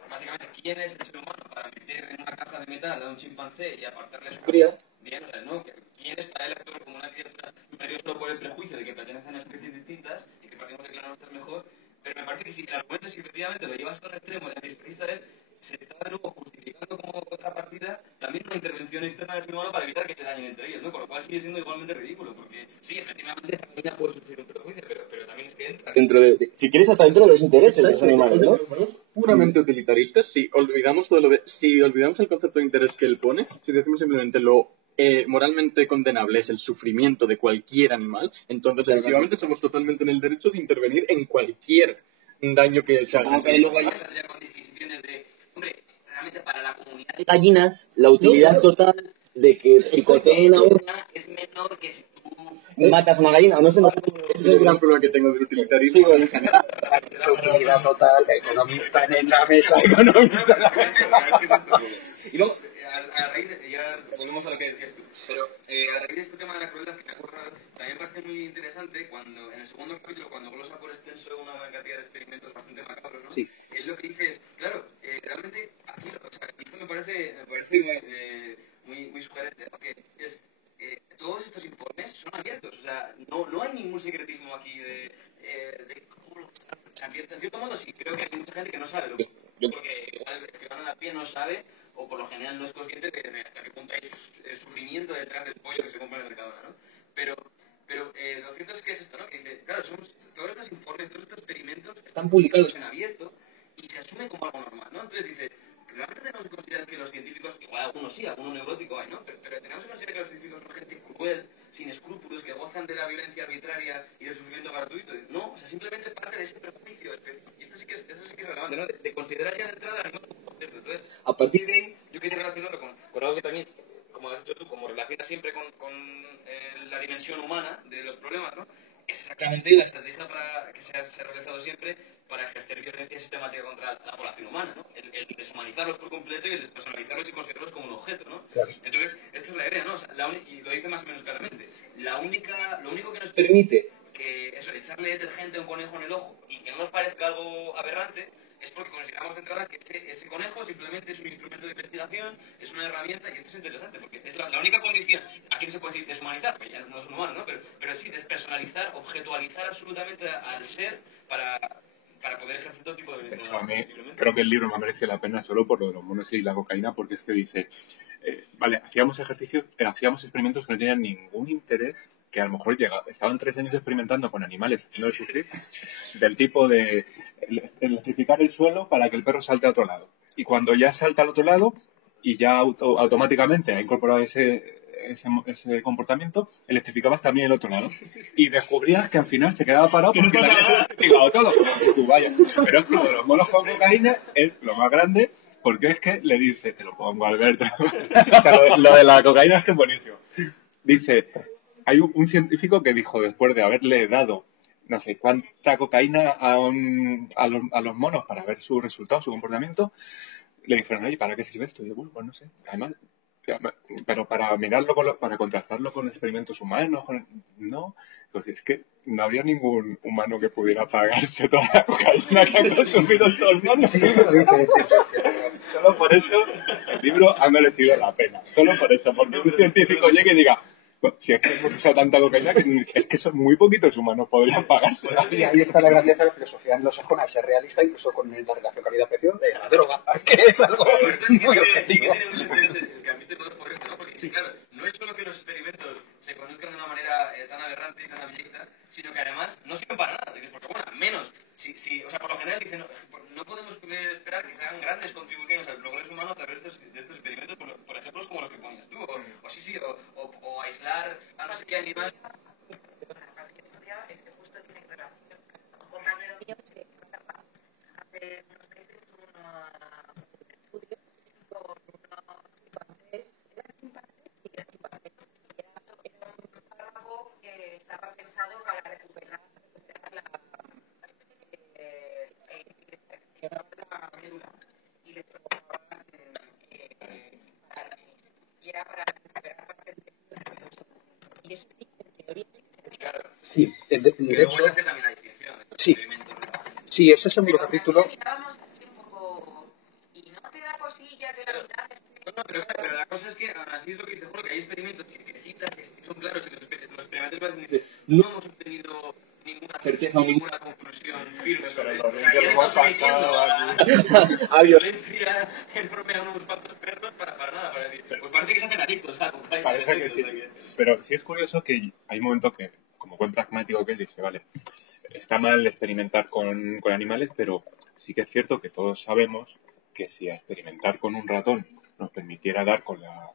básicamente quién es el ser humano para meter en una caja de metal a un chimpancé y apartarle su cría. Bien, o sea, ¿no? ¿Quién es para él actuar como una criatura superior solo por el prejuicio de que pertenecen a especies distintas y que partimos de que la nuestra es mejor? Pero me parece que si el argumento es que efectivamente lo lleva hasta un extremo, el antiespecista se está de nuevo justificando como contrapartida también una intervención externa del ser humano para evitar que se dañen entre ellos, ¿no? Con lo cual sigue siendo igualmente ridículo, porque sí, efectivamente esa niña puede sufrir un prejuicio, pero también es que entra dentro si quieres, hasta dentro de los intereses de los animales, ¿no? Puramente utilitaristas, si olvidamos si olvidamos el concepto de interés que él pone, si decimos simplemente lo moralmente condenable es el sufrimiento de cualquier animal, entonces efectivamente somos totalmente en el derecho de intervenir en cualquier daño que se haga. Aunque luego hay ya con disquisiciones de, hombre, realmente para la comunidad de gallinas, la utilidad total de que picoteen a una es menor que si tú matas a una gallina, no sé. Ese es el gran problema que tengo del utilitarismo. Su utilidad total, economista en la mesa, economista en la mesa. Y luego, a raíz de, ya volvemos a lo que decías tú, pero a raíz de este tema de la crueldad que me ha ocurrido, también me parece muy interesante cuando, en el segundo capítulo, cuando glosa por extenso una gran cantidad de experimentos bastante macabros, ¿no? Sí. Él lo que dice es, claro, realmente, aquí, o sea, esto me parece muy sugerente, ¿no? Que es, todos estos informes son abiertos, o sea, no hay ningún secretismo aquí de cómo lo están. O sea, en cierto modo sí, creo que hay mucha gente que no sabe lo que... Yo creo que igual el ciudadano de a pie no sabe, o por lo general no es consciente de hasta qué punto hay sufrimiento detrás del pollo que se compra en el Mercadona, ¿no? Pero lo cierto es que es esto, ¿no? Que dice, claro, todos estos informes, todos estos experimentos están publicados en abierto y se asume como algo normal, ¿no? Entonces dice, realmente tenemos que considerar que los científicos, igual algunos sí, algunos neuróticos hay, ¿no? Pero tenemos que considerar que los científicos son gente cruel, sin escrúpulos, que gozan de la violencia arbitraria y del sufrimiento gratuito. No, o sea, simplemente parte de ese prejuicio. Y esto sí que es relevante, ¿no? De considerar ya de entrada el animal como concepto. Entonces, a partir de ahí, yo quería relacionarlo con algo que también, como has dicho tú, como relaciona siempre con la dimensión humana de los problemas, ¿no? Es exactamente la estrategia para que se ha realizado siempre para ejercer violencia sistemática contra la población humana, ¿no? El deshumanizarlos por completo y el despersonalizarlos y considerarlos como un objeto, ¿no? Claro. Entonces, esta es la idea, ¿no? O sea, y lo dice más o menos claramente. Lo único que nos permite que eso, echarle detergente a un conejo en el ojo y que no nos parezca algo aberrante es porque consideramos de entrada que ese conejo simplemente es un instrumento de investigación, es una herramienta, y esto es interesante porque es la única condición. Aquí no se puede decir deshumanizar, porque ya no es un humano, ¿no? Pero sí despersonalizar, objetualizar absolutamente al ser para poder ejercer todo tipo de De hecho, a mí creo que el libro me merece la pena solo por lo de los monos y la cocaína, porque es que dice, vale, hacíamos ejercicios, hacíamos experimentos que no tenían ningún interés, que a lo mejor estaban 3 años experimentando con animales haciendo sufrir, del tipo de electrificar el suelo para que el perro salte a otro lado. Y cuando ya salta al otro lado y ya automáticamente ha incorporado ese comportamiento, electrificabas también el otro lado. Y descubrías que al final se quedaba parado porque le habías electrificado todo. Y tú, vaya. Pero es que lo de los monos con cocaína es lo más grande, porque es que le dice, te lo pongo, Alberto. O sea, lo de la cocaína es que es buenísimo. Dice, hay un científico que dijo, después de haberle dado no sé cuánta cocaína a los monos para ver su resultado, su comportamiento, le dijeron, oye, ¿para qué sirve esto? Y yo, bueno, pues no sé. Además, pero para mirarlo, para contrastarlo con experimentos humanos, no. Entonces, es que no habría ningún humano que pudiera pagarse toda la cocaína que han consumido estos monos. Solo por eso el libro ha merecido la pena. Solo por eso, porque un científico llegue y diga, bueno, si es que hemos usado tanta cocaína, que es que son muy poquitos humanos podrían pagarse. Y ahí está la grandeza de la filosofía anglosajona, ser realista incluso con la relación calidad-precio de la droga, que es algo muy objetivo. Tiene mucho interés el capítulo por esto, ¿no? Porque, sí, claro, no es solo que los experimentos se conozcan de una manera tan aberrante y tan abyecta, sino que además no sirven para nada. Dices, porque, bueno, menos, o sea, por lo general dicen, no podemos esperar que se hagan grandes contribuciones al progreso humano a través de estos experimentos, por ejemplo, como los que ponías tú, o aislar a no sé qué animal. Es que justo tiene relación. Un compañero mío se hace unos meses un estudio con unos chimpancés, eran chimpancés y eran chimpancés. Era un fármaco que estaba pensado para recuperar la médula y les provocaban parálisis. Y era para recuperar parte del tejido nervioso. Y eso sí, en teoría sí que se Claro. Sí, de hecho, También la distinción. sí, sí, ese segundo capítulo. y no te da cosillas de la mitad. No, pero la cosa es que aún así es lo que dice Jorge, que hay experimentos que citan, que son claros, y los experimentos parecen decir, no hemos obtenido ninguna certeza o ninguna conclusión firme sobre esto. O sea, que no estamos sometiendo a violencia enorme a unos cuantos perros para nada, para decir, pues parece que se hacen adictos a la cocaína. Parece que sí. Pero sí es curioso que hay un momento que, como buen pragmático que él dice, vale, está mal experimentar con animales, pero sí que es cierto que todos sabemos que si a experimentar con un ratón nos permitiera dar con la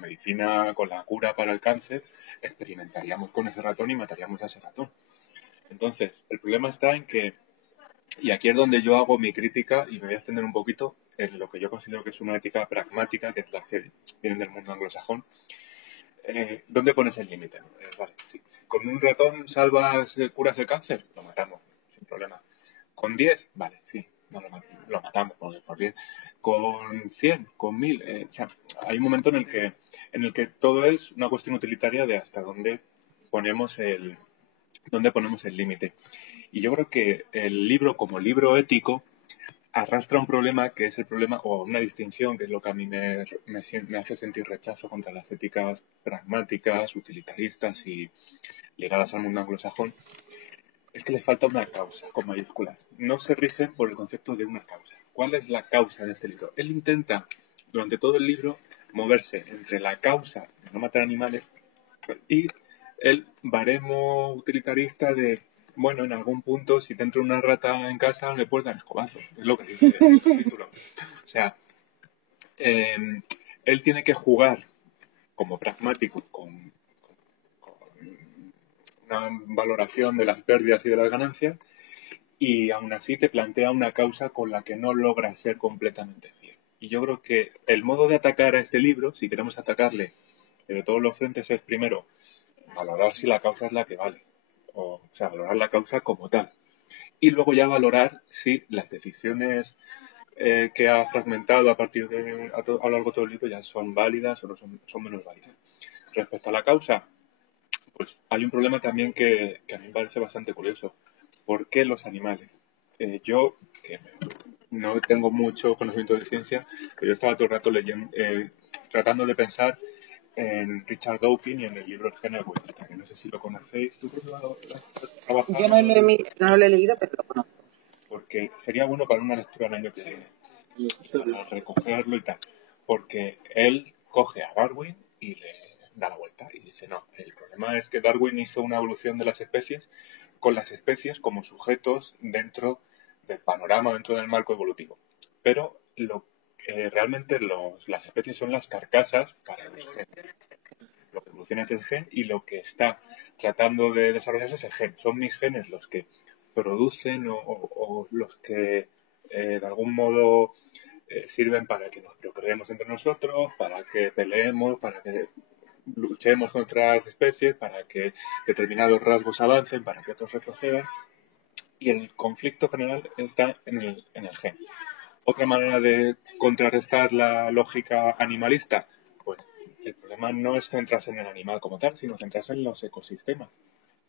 medicina, con la cura para el cáncer, experimentaríamos con ese ratón y mataríamos a ese ratón. Entonces, el problema está en que, y aquí es donde yo hago mi crítica y me voy a extender un poquito en lo que yo considero que es una ética pragmática, que es la que viene del mundo anglosajón. ¿Dónde pones el límite? Vale, si con un ratón curas el cáncer, lo matamos, sin problema. ¿Con 10? Vale, sí, no lo matamos por 10. ¿Con 100? ¿Con 1000? O sea, hay un momento en el que todo es una cuestión utilitaria de hasta dónde ponemos el límite. Y yo creo que el libro, como libro ético, arrastra un problema que es el problema, o una distinción, que es lo que a mí me hace sentir rechazo contra las éticas pragmáticas, utilitaristas y ligadas al mundo anglosajón, es que les falta una causa, con mayúsculas. No se rigen por el concepto de una causa. ¿Cuál es la causa en este libro? Él intenta, durante todo el libro, moverse entre la causa de no matar animales y el baremo utilitarista de, bueno, en algún punto, si te entra una rata en casa, le puedes dar escobazo. Es lo que dice el título. O sea, él tiene que jugar como pragmático con una valoración de las pérdidas y de las ganancias, y aún así te plantea una causa con la que no logra ser completamente fiel. Y yo creo que el modo de atacar a este libro, si queremos atacarle de todos los frentes, es primero valorar si la causa es la que vale. O sea, valorar la causa como tal. y luego ya valorar si las decisiones que ha fragmentado a lo largo de todo el libro ya son válidas o no son menos válidas. Respecto a la causa, pues hay un problema también que a mí me parece bastante curioso. ¿Por qué los animales? Yo, que no tengo mucho conocimiento de ciencia, pero yo estaba todo el rato leyendo, tratando de pensar en Richard Dawkins y en el libro El gen egoísta, que no sé si lo conocéis. ¿Tú lo has trabajado? Yo no lo he leído, pero lo conozco. Porque sería bueno para una lectura el año que viene, para recogerlo y tal. Porque él coge a Darwin y le da la vuelta y dice, no, el problema es que Darwin hizo una evolución de las especies con las especies como sujetos dentro del panorama, dentro del marco evolutivo. Pero realmente las especies son las carcasas para los genes. Lo que evoluciona es el gen y lo que está tratando de desarrollarse es el gen. Son mis genes los que producen o los que de algún modo sirven para que nos procreemos entre nosotros, para que peleemos, para que luchemos contra las especies, para que determinados rasgos avancen, para que otros retrocedan. Y el conflicto general está en el gen. Otra manera de contrarrestar la lógica animalista, pues el problema no es centrarse en el animal como tal, sino centrarse en los ecosistemas.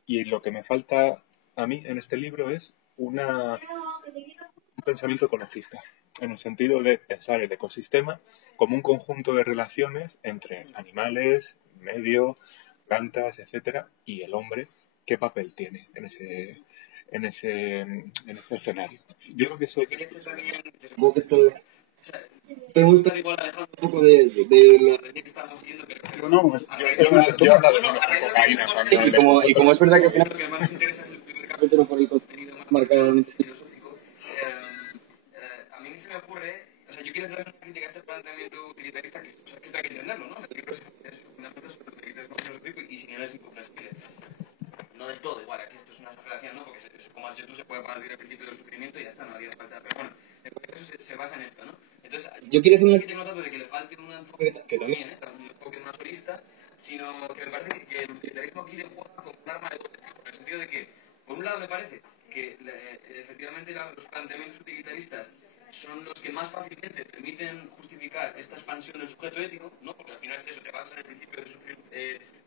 Y lo que me falta a mí en este libro es un pensamiento ecologista, en el sentido de pensar el ecosistema como un conjunto de relaciones entre animales, medio, plantas, etcétera, y el hombre, qué papel tiene en ese escenario. Yo creo que eso... Supongo que esto me gusta igual alejando un poco de la línea que estábamos siguiendo, pero Yo he hablado de cocaína y como es verdad que al final lo que más nos interesa es el primer capítulo por el contenido más marcadamente filosófico, a mí se me ocurre, o sea, yo quiero hacer una crítica a este planteamiento utilitarista que hay que entenderlo, ¿no? O sea, el libro es fundamental sobre el utilitarismo filosófico y sin él es incomprensible. No del todo, igual, aquí esto es una exageración, ¿no? Porque como has dicho tú, se puede partir al principio del sufrimiento y ya está, no haría falta. Pero bueno, en cualquier caso se basa en esto, ¿no? Entonces, yo quiero hacer una crítica no tanto de que le falte un enfoque, que también, un enfoque más solista, sino que me parece que el utilitarismo aquí le juega como un arma de doble filo, en el sentido de que, por un lado, me parece que efectivamente los planteamientos utilitaristas son los que más fácilmente permiten justificar esta expansión del sujeto ético, ¿no? Porque al final es eso, te basas en el principio de sufrir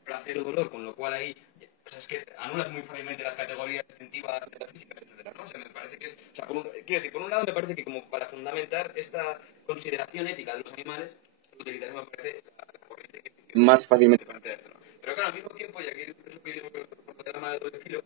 placer o dolor, con lo cual ahí pues es que anulas muy fácilmente las categorías instintivas de la física, etcétera, ¿no? O sea, me parece que es... O sea, quiero decir, por un lado me parece que como para fundamentar esta consideración ética de los animales, el utilitarismo me parece la corriente que más fácilmente plantea esto, ¿no? Pero claro, al mismo tiempo, y aquí es lo que digo por el tema de doble filo,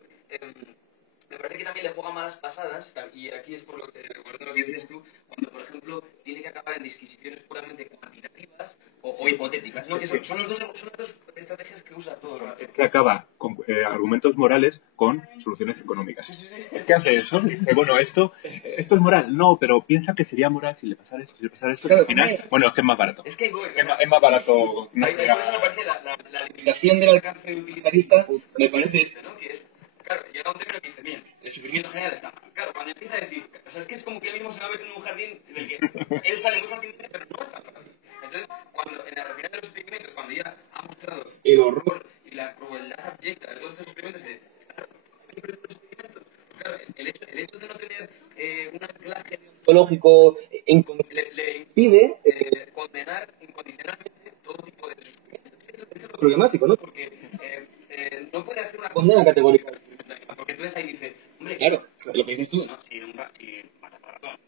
me parece que también le juega malas pasadas, y aquí es por lo que, recordando lo que dices tú, cuando, por ejemplo, tiene que acabar en disquisiciones puramente cuantitativas o hipotéticas, ¿no? Que son las dos estrategias que usa todo el rato. Es que acaba con argumentos morales con soluciones económicas. Sí. Es que hace eso. Dice, bueno, esto es moral. No, pero piensa que sería moral si le pasara esto, Claro, al final, bueno, es que es más barato. Es que voy, Es más barato. Ahí por eso me parece la limitación del alcance utilitarista, me parece ¿no? Que es, claro, llega un término que dice, bien, el sufrimiento general está mal. Claro, cuando empieza a decir, o sea, es que es como que él mismo se va a meter en un jardín del que él sale muy fácilmente, pero no es tan fácil. Entonces, cuando en el final de los experimentos, cuando ya ha mostrado el horror y la crueldad abyecta de todos estos experimentos, claro, el hecho de no tener un anclaje ontológico le impide condenar incondicionalmente todo tipo de sufrimiento. Esto es lo problemático, ¿no? Porque no puede hacer una condena categórica del sufrimiento animal, porque entonces ahí dice, hombre, claro, lo que dices tú, ¿no? Si matar a ratón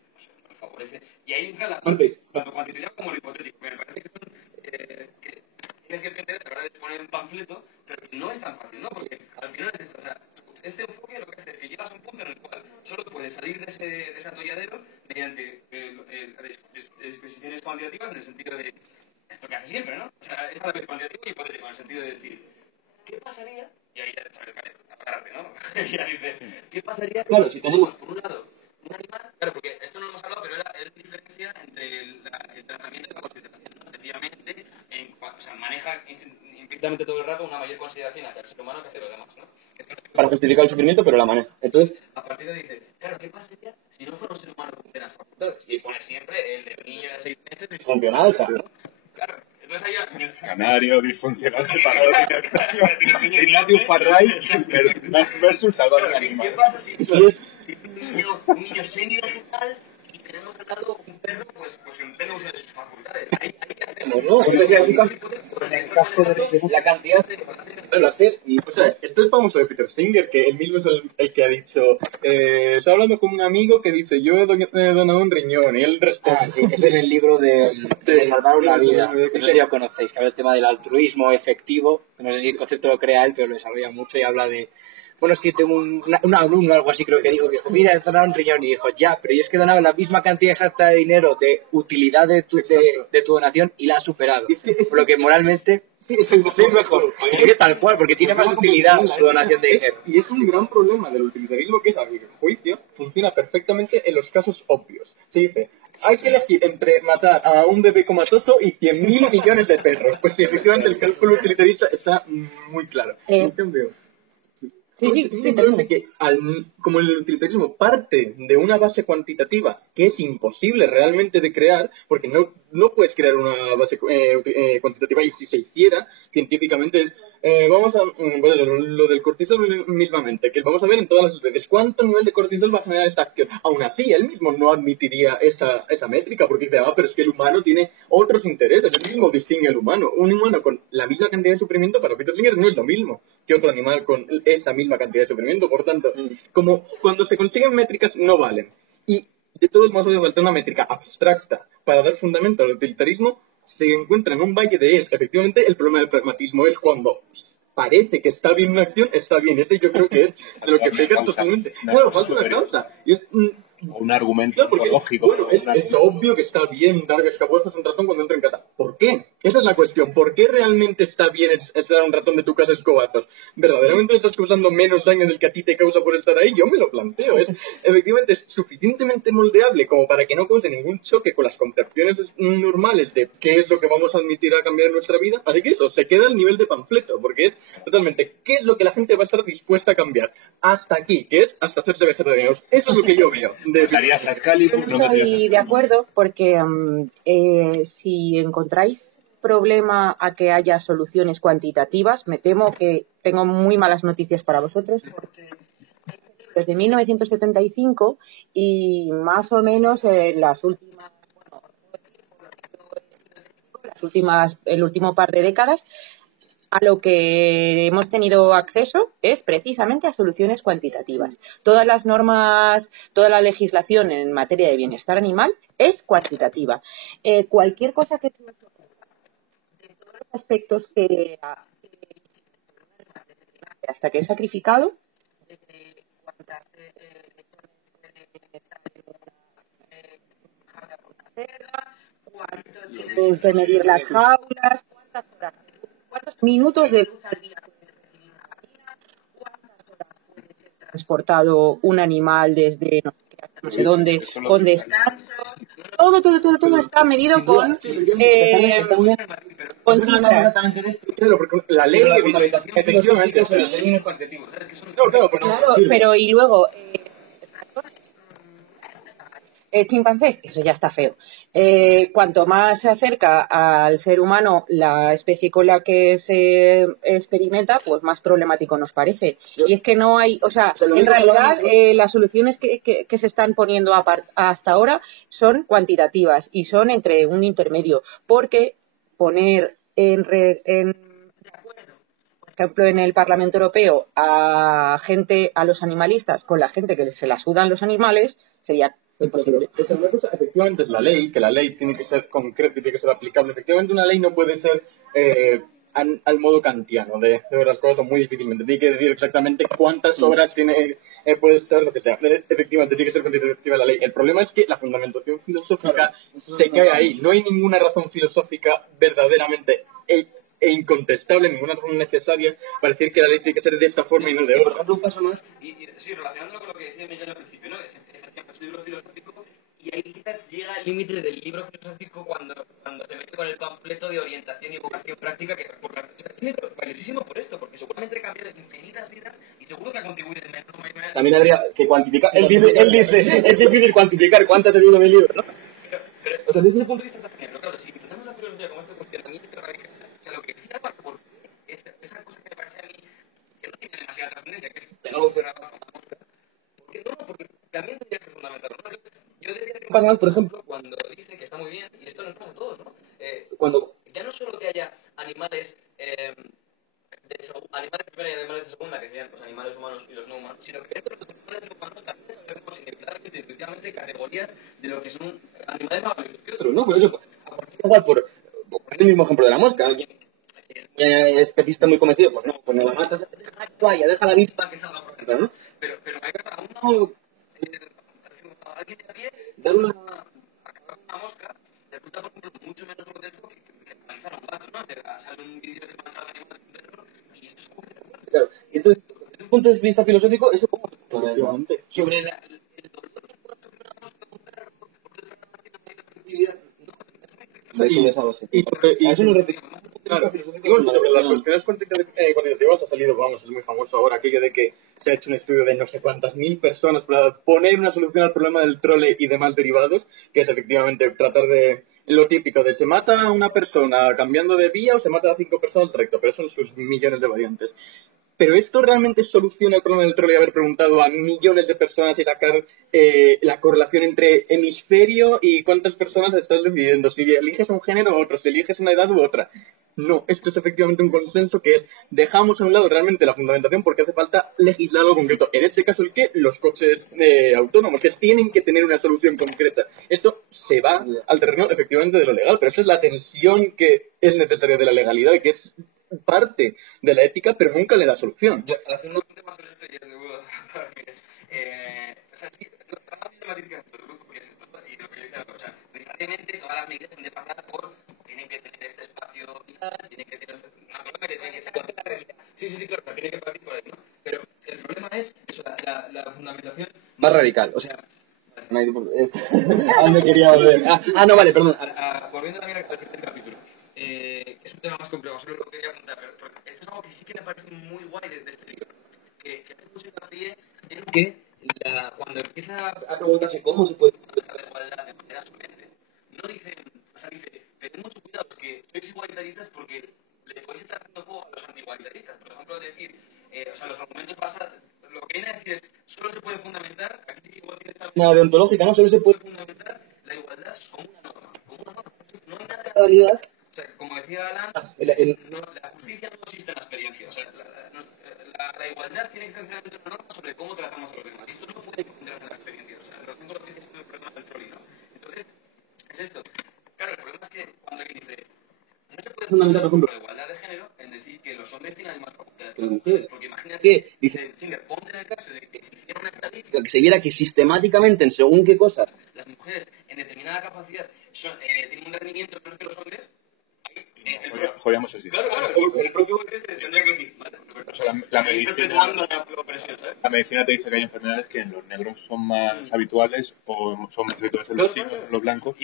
nos favorece. Y ahí entra la parte, tanto cuantitativa como lo hipotético, que me parece que son que tiene cierto interés a la hora de poner un panfleto, pero que no es tan fácil, ¿no? Porque al final es esto, o sea, este enfoque lo que hace es que llegas a un punto en el cual solo puedes salir de ese atolladero mediante disquisiciones cuantitativas en el sentido de esto que hace siempre, ¿no? O sea, es a la vez cuantitativo y hipotético, en el sentido de decir, ¿qué pasaría? Y ahí ya te sabes agarrarte, ¿no? Y ya dices, ¿qué pasaría? Claro, si tenemos por un lado un animal, claro, porque esto no lo hemos hablado, pero él diferencia entre el tratamiento y la consideración, ¿no? Efectivamente, o sea, maneja implícitamente todo el rato una mayor consideración hacia el ser humano que hacia los demás, ¿no? Esto no es para justificar el sufrimiento, pero la maneja. Entonces, a partir de ahí dice, claro, ¿qué pasaría si no fuera un ser humano con plenas facultades? Y pone siempre el del niño de 6 meses disfuncional, ¿no? Claro. Entonces ahí Canario, disfuncional, separado. Ignatius Farray versus Salvador Animal. ¿Qué pasa si un niño semi-vegetal y tenemos al lado un perro pues en pleno uso de sus facultades. Ahí qué hacemos, ¿no? En el caso de la cantidad de hacer. Y, o sea, esto es famoso de Peter Singer, que él mismo es el que ha dicho, está hablando con un amigo que dice, yo he donado un riñón, y él responde. Sí, es en el libro de salvar una vida. No sé si lo conocéis, que habla del tema del altruismo efectivo. No sé si el concepto lo crea él, pero lo desarrolla mucho y habla de... Bueno, es que tengo un alumno, algo así creo que dijo, mira, he donado un riñón. Y dijo, ya, pero yo es que he donado la misma cantidad exacta de dinero de utilidad de tu donación y la ha superado. Por lo que moralmente... Es mejor. Es que tal cual, porque tiene más utilidad su donación de dinero. Y es un gran problema del utilitarismo que es, a mi juicio, funciona perfectamente en los casos obvios. Se dice, hay que elegir entre matar a un bebé comatoso y 100.000 millones de perros. Pues sí, efectivamente el cálculo utilitarista está muy claro. En cambio, simplemente que como el utilitarismo parte de una base cuantitativa que es imposible realmente de crear, porque no puedes crear una base cuantitativa, y si se hiciera, científicamente es, vamos a, bueno, lo del cortisol mismamente, que vamos a ver en todas las especies, ¿cuánto nivel de cortisol va a generar esta acción? Aún así, él mismo no admitiría esa métrica, porque dice, pero es que el humano tiene otros intereses, él mismo distingue al humano. Un humano con la misma cantidad de sufrimiento para Peter Singer no es lo mismo que otro animal con esa misma cantidad de sufrimiento, por tanto, como cuando se consiguen métricas no valen. Y de todos modos hace falta una métrica abstracta para dar fundamento al utilitarismo. Se encuentra en un valle de efectivamente el problema del pragmatismo es cuando parece que está bien una acción, está bien. Este yo creo que es de lo que peca totalmente. Claro, falta una causa. Y es, un argumento lógico. Bueno, es obvio que está bien dar escapuzas a un ratón cuando entra en casa. ¿Por qué? Esa es la cuestión. ¿Por qué realmente está bien echar a un ratón de tu casa escobazos? ¿Verdaderamente le estás causando menos daño del que a ti te causa por estar ahí? Yo me lo planteo. Efectivamente, es suficientemente moldeable como para que no cause ningún choque con las concepciones normales de qué es lo que vamos a admitir a cambiar en nuestra vida. Así que eso, se queda al nivel de panfleto, porque es totalmente qué es lo que la gente va a estar dispuesta a cambiar. Hasta aquí, que es hasta hacerse vegetarianos. Eso es lo que yo veo. Yo no estoy de acuerdo porque si encontráis problema a que haya soluciones cuantitativas, me temo que tengo muy malas noticias para vosotros porque desde 1975 y más o menos el último par de décadas, a lo que hemos tenido acceso es precisamente a soluciones cuantitativas. Todas las normas, toda la legislación en materia de bienestar animal es cuantitativa. Cualquier cosa que se nos ocurra, de todos los aspectos que hasta que es sacrificado, desde cuántas puede estar en una jaula con una cerda, cuánto tienen que medir las jaulas, cuántas horas, cuántos minutos de luz al día puede recibir una gallina, cuántas horas puede ser transportado un animal desde no sé qué hasta no sé dónde, con descansos. Todo está medido con cifras. Claro, porque la ley, efectivamente, Claro, pero y luego chimpancés, eso ya está feo. Cuanto más se acerca al ser humano la especie con la que se experimenta, pues más problemático nos parece. Y es que no hay, o sea, en realidad las soluciones que se están poniendo hasta ahora son cuantitativas y son entre un intermedio, porque poner de acuerdo, por ejemplo, en el Parlamento Europeo a los animalistas con la gente que se la sudan los animales sería imposible. Una cosa, efectivamente, es la ley, que la ley tiene que ser concreta y tiene que ser aplicable. Efectivamente, una ley no puede ser al modo kantiano de ver las cosas muy difícilmente. Tiene que decir exactamente cuántas obras puede estar, lo que sea. Efectivamente, tiene que ser cuantitativa la ley. El problema es que la fundamentación filosófica se cae ahí. No hay ninguna razón filosófica verdaderamente incontestable, ninguna razón necesaria para decir que la ley tiene que ser de esta forma y no de otra. Por ejemplo, un paso más, y sí, relacionándolo con lo que decía Miguel al principio, ¿no? Es un libro filosófico y ahí quizás llega el límite del libro filosófico cuando se mete con el panfleto de orientación y vocación práctica, que por la es un libro valiosísimo por esto, porque seguramente ha cambiado infinitas vidas y seguro que ha contribuido en menor manera. También habría que cuantificar. Él dice, es difícil cuantificar cuántas ha leído mi libro, ¿no? Pero, o sea, desde ese punto de vista está genial, pero claro, si intentamos la filosofía como este cuestionamiento radical, o sea, lo que decía por esa cosa que me parece a mí que no tiene demasiada trascendencia, que es de nuevo cerrar la mosca. ¿Por qué no? Porque también tendrías que fundamentarlo, ¿no? Yo decía que pasa más, por ejemplo, cuando dice que está muy bien, y esto nos pasa a todos, ¿no? Cuando ya no solo que haya animales animales de primera y animales de segunda, que serían los animales humanos y los no humanos, sino que dentro de los animales no humanos también tenemos inevitablemente, intuitivamente, categorías de lo que son animales más valiosos que otros, ¿no? Por eso, igual por poner el mismo ejemplo de la mosca, alguien especista muy convencido, pues no, pues no la matas, déjala que vaya, déjala lista que salga por dentro, ¿no? Pero a alguien de a pie, dar acabar una mosca, resulta, por ejemplo, mucho menos grotesco que analizar a un gato, ¿no? Sale un vídeo de maltrato animal de un perro y esto es un poco de claro. Y entonces, desde un punto de vista filosófico, eso cómo se puede sobre el dolor que puede sufrir una mosca de un perro, porque el perro no tiene una efectividad, no, a eso nos referimos más. Claro, y bueno, sobre las cuestiones cuantitativas ha salido, vamos, es muy famoso ahora aquello de que se ha hecho un estudio de no sé cuántas mil personas para poner una solución al problema del trole y demás derivados, que es efectivamente tratar de lo típico de se mata a una persona cambiando de vía o se mata a 5 personas recto, pero son sus millones de variantes. Pero esto realmente soluciona el problema del trole y haber preguntado a millones de personas y sacar la correlación entre hemisferio y cuántas personas estás decidiendo, si eliges un género u otro, si eliges una edad u otra. No, esto es efectivamente un consenso que es, dejamos a un lado realmente la fundamentación porque hace falta legislar algo concreto. En este caso, ¿el qué? Los coches autónomos, que tienen que tener una solución concreta. Esto se va al terreno efectivamente de lo legal, pero esa es la tensión que es necesaria de la legalidad y que es parte de la ética, pero nunca le da solución. Yo, haciendo un tema sobre esto, ya te digo, o sea, sí, están las matemáticas de todo, porque es esto, y lo que yo decía, o sea, necesariamente todas las medidas tienen que pasar por, tienen que tener este espacio vital, tienen que tener, naturalmente tienen que ser, sí, claro, tiene que partir por ahí, ¿no? Pero el problema es eso, la fundamentación más radical, o sea, me quería volver. No, vale, perdón, volviendo también al primer capítulo. Es un tema más complejo, solo lo quería apuntar, pero esto es algo que sí que me parece muy guay de este libro, que hace mucho hincapié en que cuando empieza a preguntarse cómo se puede fundamentar la igualdad de manera solvente, no dicen, o sea, dice, tened mucho cuidado que sois igualitaristas porque le podéis estar haciendo juego a los antiigualitaristas. Por ejemplo, decir, o sea, los argumentos basados, lo que viene a decir es, solo se puede fundamentar, aquí sí que igual tiene esta una deontológica, ¿no? Solo se puede fundamentar la igualdad como una norma, no hay nada de realidad. O sea, como decía Alan, la justicia no existe en la experiencia. O sea, la igualdad tiene que ser sencillamente una norma sobre cómo tratamos a los demás. Y esto no puede encontrarse en la experiencia. O sea, lo tengo lo que dices tú del problema del trolling, ¿no? Entonces, es esto. Claro, el problema es que cuando alguien dice, no se puede fundamentar, por ejemplo, la igualdad de género en decir que los hombres tienen más facultades que las mujeres. Porque imagínate, dice Singer, ponte en el caso de que se hiciera una estadística que se viera que sistemáticamente, en según qué cosas, las mujeres en determinada capacidad tienen un rendimiento menor que los hombres. Jodíamos así. Claro, el propio tendría que decir, vale, o sea, la medicina te dice que hay enfermedades que en los negros son más habituales o son más habituales en los chinos, en los blancos,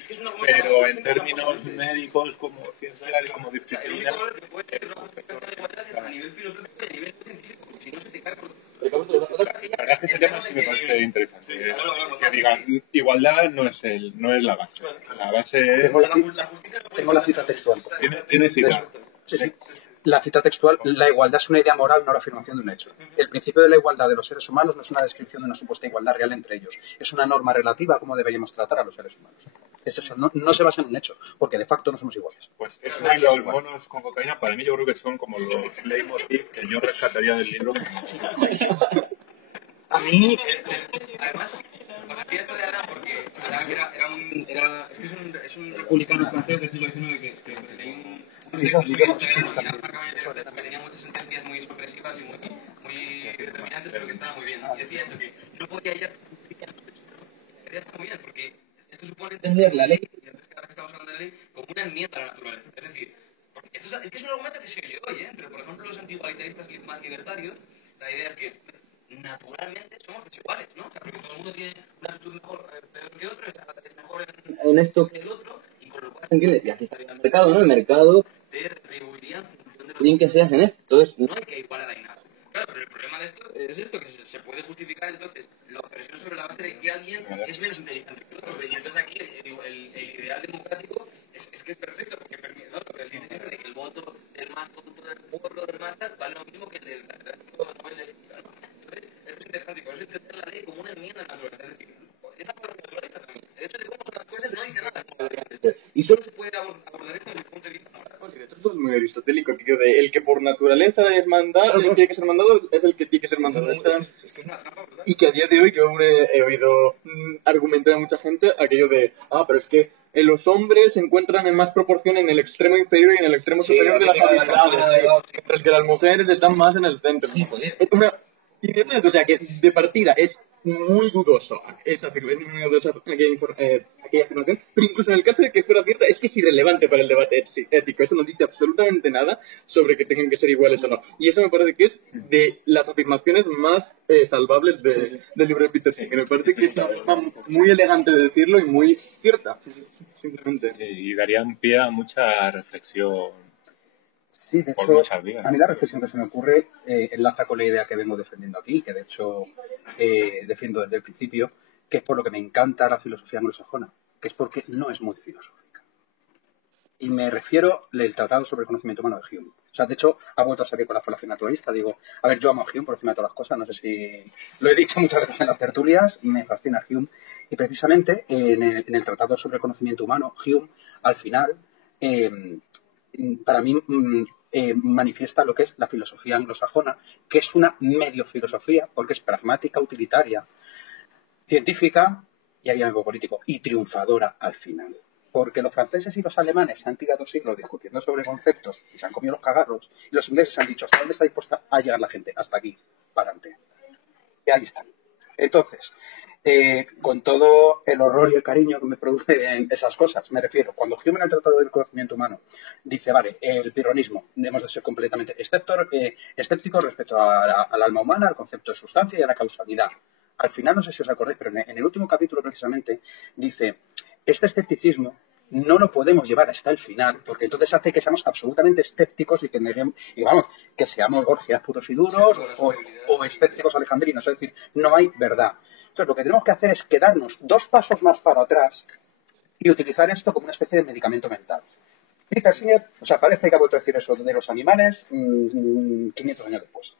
pero en términos médicos, como ciencia y como disciplina... El único que puede tener una perspectiva de igualdad es a nivel filosófico y a nivel científico, porque si no se te cae por... La verdad es que ese tema sí me parece interesante. Que digan, igualdad no es la base. La base es... Tengo la cita textual. ¿Tiene cita? Sí. La cita textual, la igualdad es una idea moral, no la afirmación de un hecho. El principio de la igualdad de los seres humanos no es una descripción de una supuesta igualdad real entre ellos. Es una norma relativa a cómo deberíamos tratar a los seres humanos. Es eso, no se basa en un hecho, porque de facto no somos iguales. Pues los monos con cocaína, para mí yo creo que son como los leitmotiv que yo rescataría del libro. A mí, además, os hacía esto de Alan porque Alan es un republicano francés del siglo XIX que leí un texto suyo este verano y era francamente que tenía muchas sentencias muy sorpresivas y muy determinantes, pero que estaba muy bien. Y decía esto, que no podía ya justificar el hecho. La idea está muy bien porque esto supone entender la ley, y antes que ahora que estamos hablando de la ley, como una enmienda a la naturaleza. Es decir, porque esto es que es un argumento que se oye hoy, entre, por ejemplo, los antigualitaristas más libertarios, la idea es que naturalmente somos desiguales, ¿no? O sea, porque todo el mundo tiene una actitud mejor, peor que otro, es mejor en esto que el otro, y con lo cual se entiende, y aquí estaría el mercado, ¿no? El mercado te retribuiría en función de lo bien que seas en esto. Entonces, no hay que igualar ahí nada. Claro, pero el problema de esto es esto, que se puede justificar entonces la opresión sobre la base de que alguien es menos inteligente que otro. Y entonces aquí el ideal democrático es que es perfecto, porque permite, ¿no? Lo que se dice siempre de que el voto del más tonto del pueblo, del más tal, vale lo mismo que el del catedrático Nobel de Física, ¿no? Entonces, esto es interesante, y por eso entender la ley como una enmienda natural. Es decir, Y solo se puede abordar esto desde el punto de vista moral. Pues sí, de hecho, esto es muy aristotélico, aquello de el que por naturaleza es mandado, el que tiene que ser mandado es el que tiene que ser mandado. Es que es una trampa brutal. Y que a día de hoy yo he oído argumentar a mucha gente aquello de, pero es que los hombres se encuentran en más proporción en el extremo inferior y en el extremo superior de las habilidades, mientras que las mujeres están más en el centro. Es una idea, o sea, que de partida es muy dudoso aquella afirmación, pero incluso en el caso de que fuera cierta, es que es irrelevante para el debate ético. Eso no dice absolutamente nada sobre que tengan que ser iguales o no. Y eso me parece que es de las afirmaciones más salvables del libro de Peter Singer. Me parece que es una forma muy elegante de decirlo y muy cierta. Simplemente. Sí, y darían pie a mucha reflexión. Sí, de Por hecho, muchas vías. a mí la reflexión que se me ocurre enlaza con la idea que vengo defendiendo aquí, que de hecho defiendo desde el principio, que es por lo que me encanta la filosofía anglosajona, que es porque no es muy filosófica. Y me refiero al Tratado sobre el Conocimiento Humano de Hume. O sea, de hecho, ha vuelto a salir con la falacia naturalista. Digo, a ver, yo amo a Hume por encima de todas las cosas, no sé si lo he dicho muchas veces en las tertulias, me fascina Hume. Y precisamente en el Tratado sobre el Conocimiento Humano, Hume, al final, para mí manifiesta lo que es la filosofía anglosajona, que es una medio filosofía, porque es pragmática, utilitaria, científica y hay algo político, y triunfadora al final. Porque los franceses y los alemanes se han tirado siglos discutiendo sobre conceptos y se han comido los cagarros, y los ingleses han dicho, ¿hasta dónde está dispuesta a llegar la gente? Hasta aquí, para adelante. Y ahí están. Entonces, con todo el horror y el cariño que me producen esas cosas, me refiero, cuando Hume en el Tratado del Conocimiento Humano dice, vale, el pirronismo, debemos de ser completamente escépticos respecto al alma humana, al concepto de sustancia y a la causalidad. Al final, no sé si os acordáis, pero en el último capítulo precisamente dice, este escepticismo no lo podemos llevar hasta el final, porque entonces hace que seamos absolutamente escépticos y que neguemos, y vamos, que seamos gorgias puros y duros o escépticos alejandrinos, es decir, no hay verdad. Entonces, lo que tenemos que hacer es quedarnos 2 pasos más para atrás y utilizar esto como una especie de medicamento mental. Peter Singer, o sea, parece que ha vuelto a decir eso de los animales 500 años después.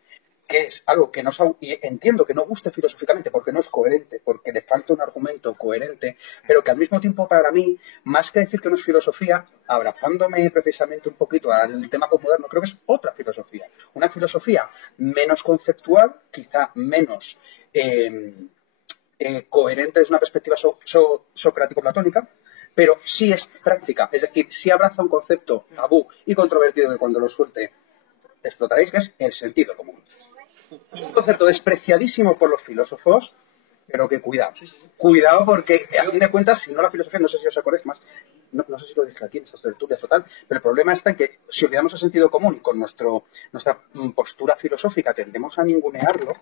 Que es algo que y entiendo que no guste filosóficamente porque no es coherente, porque le falta un argumento coherente, pero que al mismo tiempo para mí, más que decir que no es filosofía, abrazándome precisamente un poquito al tema postmoderno, creo que es otra filosofía. Una filosofía menos conceptual, quizá menos coherente desde una perspectiva socrático-platónica, pero sí es práctica, es decir, sí abraza un concepto tabú y controvertido que cuando lo suelte explotaréis, que es el sentido común. Un concepto despreciadísimo por los filósofos, pero que cuidado porque a fin de cuentas, si no la filosofía, no sé si os acordáis más, no sé si lo dije aquí en estas tertulias o tal, pero el problema está en que si olvidamos el sentido común y con nuestra postura filosófica tendemos a ningunearlo,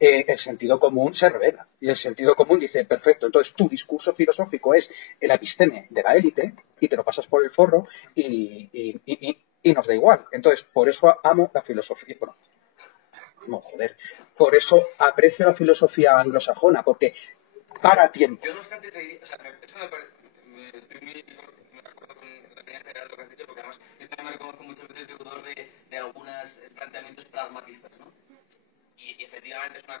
el sentido común se revela. Y el sentido común dice, perfecto, entonces tu discurso filosófico es el episteme de la élite y te lo pasas por el forro y nos da igual. Entonces, por eso amo la filosofía. Bueno, no, joder. Por eso aprecio la filosofía anglosajona, porque para tiempo. Yo no obstante te diría, o sea, eso me parece, estoy muy de acuerdo con la opinión general de lo que has dicho, porque además yo también me reconozco muchas veces deudor de algunos planteamientos pragmatistas, ¿no? Y efectivamente es una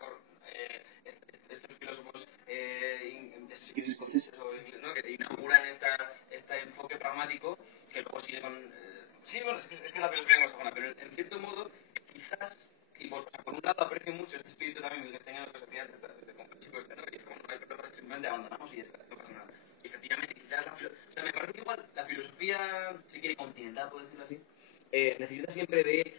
estos filósofos escoceses o ingleses, ¿no? Que inauguran este enfoque pragmático que luego sigue con sí, bueno, es que la filosofía anglosajona, pero en cierto modo quizás y por un lado aprecio mucho este espíritu también del diseño de los estudiantes como el chico este, ¿no? Y como no hay problemas que simplemente abandonamos y ya está, no pasa nada. Y efectivamente quizás o sea, me parece que igual la filosofía, si quiere continental, por decirlo así, necesita siempre de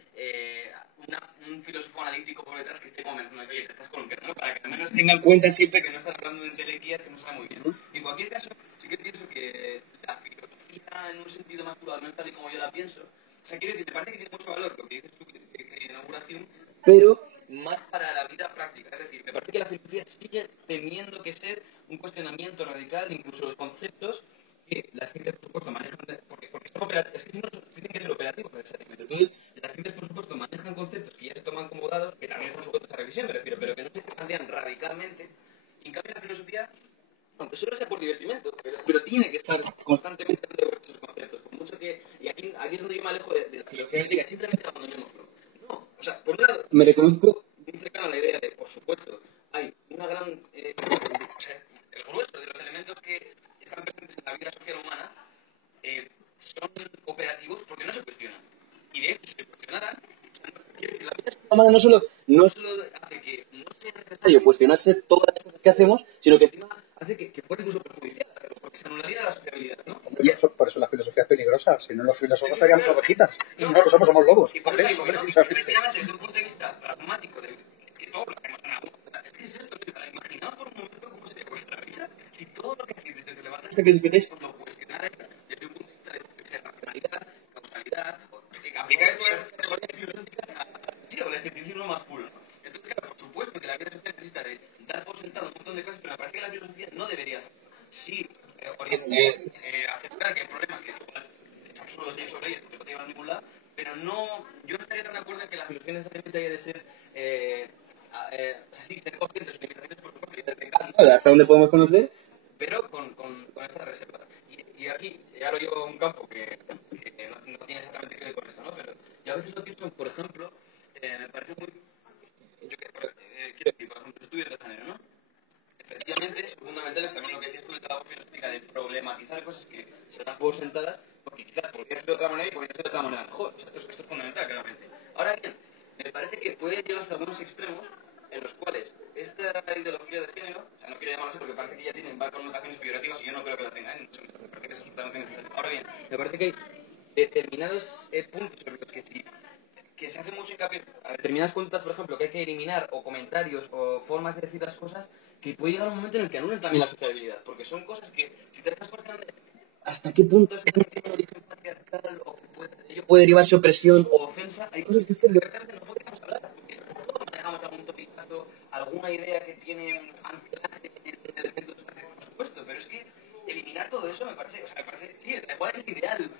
un filósofo analítico por detrás que esté como mencionando, oye, te estás columpiando, ¿no? Para que al menos tenga en cuenta siempre que no estás hablando de entelequías que no sabe muy bien, ¿no? Y en cualquier caso, sí que pienso que la filosofía en un sentido más plural no es tal y como yo la pienso. O sea, quiero decir, me parece que tiene mucho valor lo que dices tú, que inaugura Hume, pero más para la vida práctica. Es decir, me parece que la filosofía sigue teniendo que ser un cuestionamiento radical de incluso los conceptos que las ciencias, por supuesto, manejan, porque son operativos, es que si no, tienen que ser operativos necesariamente. Entonces, las ciencias, por supuesto, manejan conceptos que ya se toman como dados, que también son sujetos a revisión, me refiero, pero que no se plantean radicalmente. Y en cambio, la filosofía, aunque solo sea por divertimento, pero tiene que estar constantemente dando esos conceptos. Por mucho que, y aquí es donde yo me alejo de la filosofía ética, simplemente abandonémoslo. No, o sea, por un lado, me reconozco muy cercano a la idea de, por supuesto, hay una gran, o sea, el grueso de los elementos que están presentes en la vida social humana mamada no solo hace que no sea necesario cuestionarse todas las cosas que hacemos, sino que encima hace que fuera incluso perjudicial hacerlo, porque se anularía la sociabilidad, ¿no? Y por eso la filosofía es peligrosa. Si no, los filósofos seríamos ovejitas. Y no lo somos lobos. Y por eso digo, ¿no? Efectivamente, desde un punto de vista pragmático, es que todo lo hacemos en algún momento. Es que es esto, imaginaos por un momento cómo sería vuestra vida si todo lo que hacéis desde que levantáis hasta que despedís os lo cuestionarais desde un punto de vista de racionalidad, causalidad, o aplicar esto a las categorías filosóficas sí, o el escepticismo más puro, ¿no? Entonces, claro, por supuesto que la vida social necesita de dar por sentado un montón de cosas, pero me parece que la filosofía no debería hacerlo. Sí, aceptar que hay problemas que es absurdo seguir sobre ellos porque no te llevan a ningún lado, pero no, yo no estaría tan de acuerdo en que la filosofía necesariamente haya de ser, o sea, sí, ser conscientes de sus limitaciones, por supuesto, y de hasta dónde podemos conocer, pero con estas reservas. Y aquí ya lo llevo a un campo que no tiene exactamente que ver con esto, ¿no? Pero yo a veces lo pienso, por ejemplo, me parece muy, quiero decir, por ejemplo, estudios de género, ¿no? Efectivamente, son fundamentales también lo que decías tú en la filosófica de problematizar cosas que se dan por sentadas, porque quizás podría ser de otra manera y podría ser de otra manera mejor. O sea, esto es fundamental, claramente. Ahora bien, me parece que puede llevarse a algunos extremos en los cuales esta ideología de género, o sea, no quiero llamarlo así porque parece que ya va con connotaciones peyorativas y yo no creo que la tenga, ¿eh? Me parece que es absolutamente necesario. Ahora bien, me parece que hay determinados puntos sobre los que se hace mucho hincapié a determinadas conductas, por ejemplo, que hay que eliminar, o comentarios, o formas de decir las cosas, que puede llegar un momento en el que anulen también la sociabilidad, porque son cosas que, si te estás cuestionando hasta qué punto este origen patriarcal, o ello puede derivarse opresión o ofensa, hay cosas que es que directamente no podemos hablar, porque todos manejamos algún topicazo, alguna idea que tiene anclaje en elementos, por supuesto, pero es que eliminar todo eso me parece, sí, igual es el ideal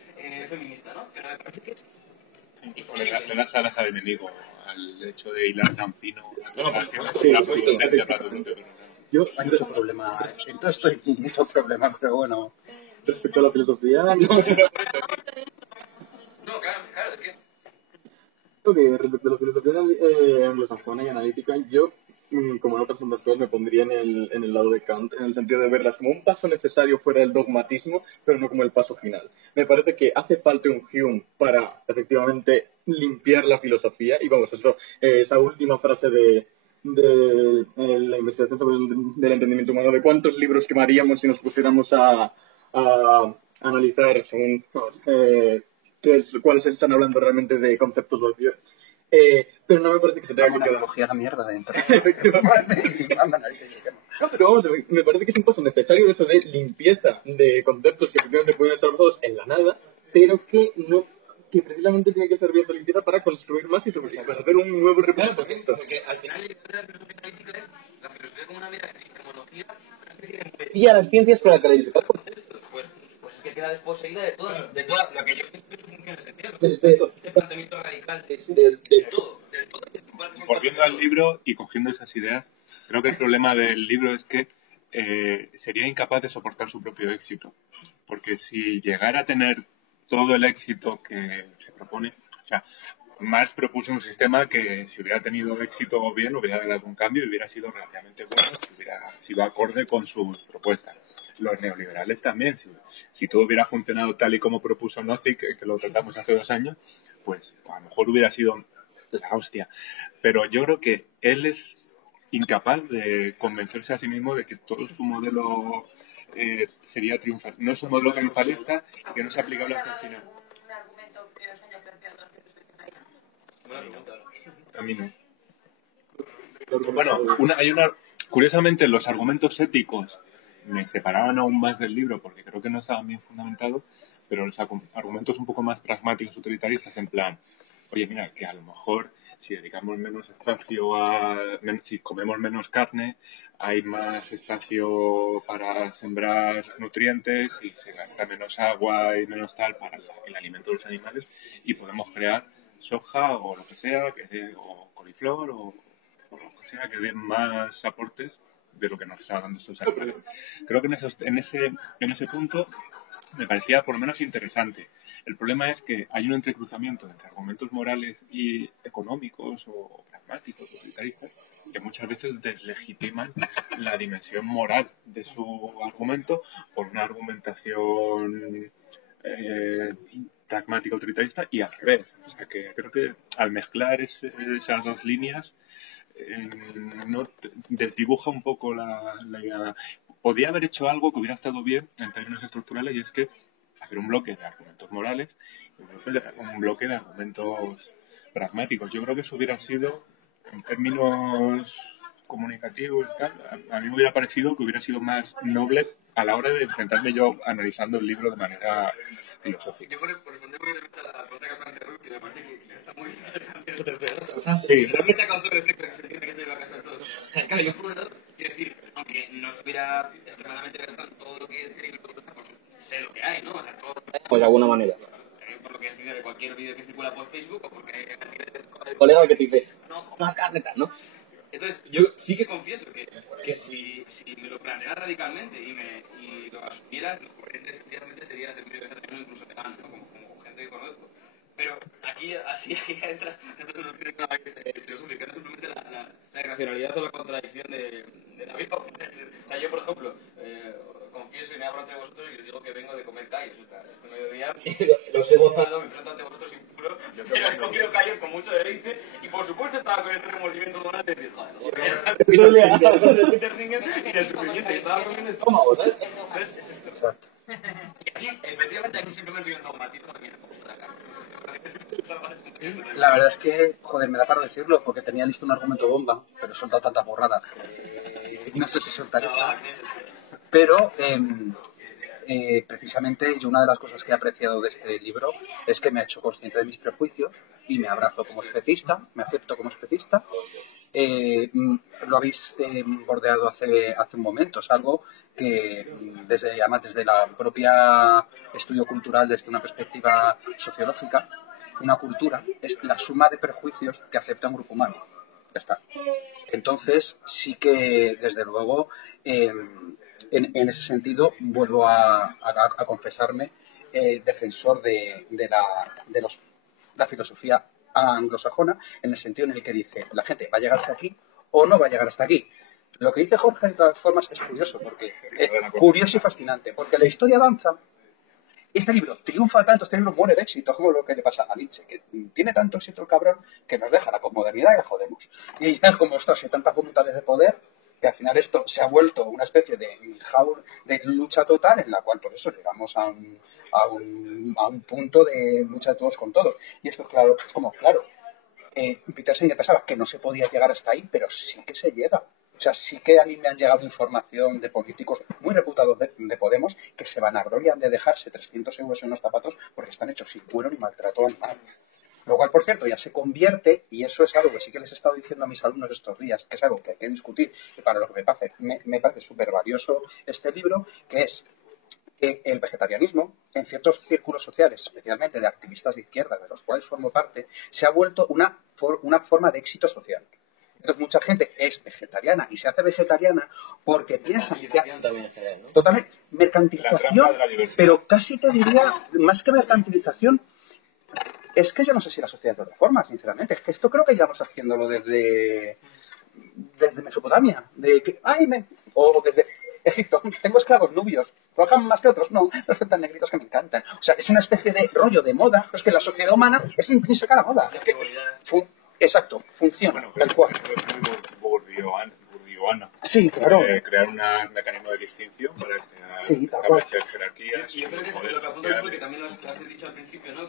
feminista, ¿no? Pero me parece que es le das alas al enemigo, al hecho de hilar tan fino. Yo hay mucho problema. Entonces estoy mucho problema, pero bueno. Respecto a la filosofía, no, claro, es que creo que respecto a la filosofía anglosajona y analítica, yo, como en otras ondas cosas, me pondría en el lado de Kant, en el sentido de verlas como un paso necesario fuera del dogmatismo, pero no como el paso final. Me parece que hace falta un Hume para, efectivamente, limpiar la filosofía, y vamos, esa última frase de la investigación sobre del entendimiento humano, de cuántos libros quemaríamos si nos pusiéramos a analizar según cuáles están hablando realmente de conceptos vacíos. Pero no me parece que se tenga que quedar. Cogía la mierda dentro. No, pero vamos, me parece que es un paso necesario eso de limpieza de conceptos que efectivamente pueden estar basados en la nada, pero que precisamente tiene que servir de limpieza para construir más y para hacer un nuevo reconocimiento. Porque al final la filosofía analítica es la filosofía como una mera epistemología, una especie de muletilla a las ciencias para clarificar conceptos. Pues es que queda desposeída de toda lo que yo pienso que su función esencial. Este planteamiento radical de todo. Volviendo al libro y cogiendo esas ideas, creo que el problema del libro es que sería incapaz de soportar su propio éxito. Porque si llegara a tener todo el éxito que se propone, o sea, Marx propuso un sistema que si hubiera tenido éxito bien, hubiera dado un cambio y hubiera sido relativamente bueno, si hubiera sido acorde con sus propuestas. Los neoliberales también, si todo hubiera funcionado tal y como propuso Nozick, que lo tratamos hace 2 años, pues a lo mejor hubiera sido la hostia. Pero yo creo que él es incapaz de convencerse a sí mismo de que todo su modelo sería triunfal. No es un modelo triunfalista que no es aplicable hasta el final. ¿Un argumento que os haya planteado hacer A mí no. Bueno, curiosamente los argumentos éticos me separaban aún más del libro porque creo que no estaban bien fundamentados, pero los argumentos un poco más pragmáticos, utilitaristas, en plan, oye, mira, que a lo mejor si dedicamos menos espacio si comemos menos carne, hay más espacio para sembrar nutrientes y se gasta menos agua y menos tal para el alimento de los animales y podemos crear soja o lo que sea, o coliflor o lo que sea que den más aportes de lo que nos está dando estos animales. Creo que en ese punto me parecía por lo menos interesante. El problema es que hay un entrecruzamiento entre argumentos morales y económicos o pragmáticos, utilitaristas, que muchas veces deslegitiman la dimensión moral de su argumento por una argumentación pragmática utilitarista y al revés. O sea, que creo que al mezclar esas dos líneas no desdibuja un poco la idea. Podía haber hecho algo que hubiera estado bien en términos estructurales, y es que hacer un bloque de argumentos morales y un bloque de argumentos pragmáticos. Yo creo que eso hubiera sido, en términos comunicativos y tal, a mí me hubiera parecido que hubiera sido más noble a la hora de enfrentarme yo analizando el libro de manera filosófica. Yo por responder brevemente a la pregunta que plantea Ruth, que me parece que está muy bien ese planteamiento del pedazo. O sea, sí, realmente ha causado el efecto que se entiende que se iba a casar todo. O sea, claro, yo por un lado, quiero decir, aunque no estuviera extremadamente versado en todo lo que es el libro, pues sé lo que hay, ¿no? O sea, todo. Pues de alguna manera. Por lo que es de cualquier vídeo que circula por Facebook o porque hay El colega que te dice, no comas carne, tal, ¿no? Entonces, yo sí que confieso que si me lo planteara radicalmente y lo asumiera, lo coherente efectivamente sería hacer medio vegetariano, incluso vegano, ¿no? Como gente que conozco. Pero aquí entra, entonces no tiene nada filosófica, no simplemente la irracionalidad o la contradicción de la vida. O sea, yo, por ejemplo, confieso y me abro ante vosotros y os digo que vengo de comer callos este mediodía. Los he gozado. Me enfrento ante vosotros impuro, pero he comido callos con mucho deleite y por supuesto estaba con este remordimiento moral de decir, joder, de Peter Singer y del sufrimiento, estaba comiendo estómago, ¿sabes? Entonces es esto. Exacto. Y aquí, efectivamente, aquí simplemente hay un dogmatismo de mira, me gusta la carne. La verdad es que, joder, me da para decirlo porque tenía listo un argumento bomba, pero he soltado tanta borrada que no sé si soltar esta. Pero precisamente yo una de las cosas que he apreciado de este libro es que me ha hecho consciente de mis prejuicios y me abrazo como especista, me acepto como especista. Lo habéis bordeado hace un momento, es algo que además desde la propia estudio cultural, desde una perspectiva sociológica, una cultura es la suma de prejuicios que acepta un grupo humano. Ya está. Entonces sí que desde luego en ese sentido vuelvo a confesarme defensor de la filosofía anglosajona, en el sentido en el que dice la gente va a llegar hasta aquí o no va a llegar hasta aquí. Lo que dice Jorge de todas formas es curioso, porque curioso y fascinante, porque la historia avanza. Este libro triunfa tanto, este libro muere de éxito, como lo que le pasa a Nietzsche, que tiene tanto éxito el cabrón que nos deja la posmodernidad y la jodemos. Y ya como esto hay tantas voluntades de poder, que al final esto se ha vuelto una especie de lucha total en la cual por eso llegamos a un punto de lucha de todos con todos. Y esto es claro, Peter Singer pensaba que no se podía llegar hasta ahí, pero sí que se llega. O sea, sí que a mí me han llegado información de políticos muy reputados de Podemos que se vanaglorian de dejarse 300 euros en los zapatos porque están hechos sin cuero ni maltrato animal. Lo cual, por cierto, ya se convierte, y eso es algo que sí que les he estado diciendo a mis alumnos estos días, que es algo que hay que discutir, y para lo que me parece súper valioso este libro, que es que el vegetarianismo, en ciertos círculos sociales, especialmente de activistas de izquierda, de los cuales formo parte, se ha vuelto una forma de éxito social. Entonces mucha gente es vegetariana y se hace vegetariana porque piensa que totalmente mercantilización, pero casi te diría, más que mercantilización, es que yo no sé si la sociedad de otra forma, sinceramente, es que esto creo que llevamos haciéndolo desde Mesopotamia, o desde Egipto. Tengo esclavos nubios, trabajan más que otros, no son tan negritos que me encantan. O sea, es una especie de rollo de moda, pero es que la sociedad humana es intrínseca a la moda. Exacto, funciona, tal cual. Es muy bourdieuano. Sí, claro. Crear un mecanismo de distinción para establecer jerarquías. Yo creo que lo que apunto es porque también lo has dicho al principio, ¿no?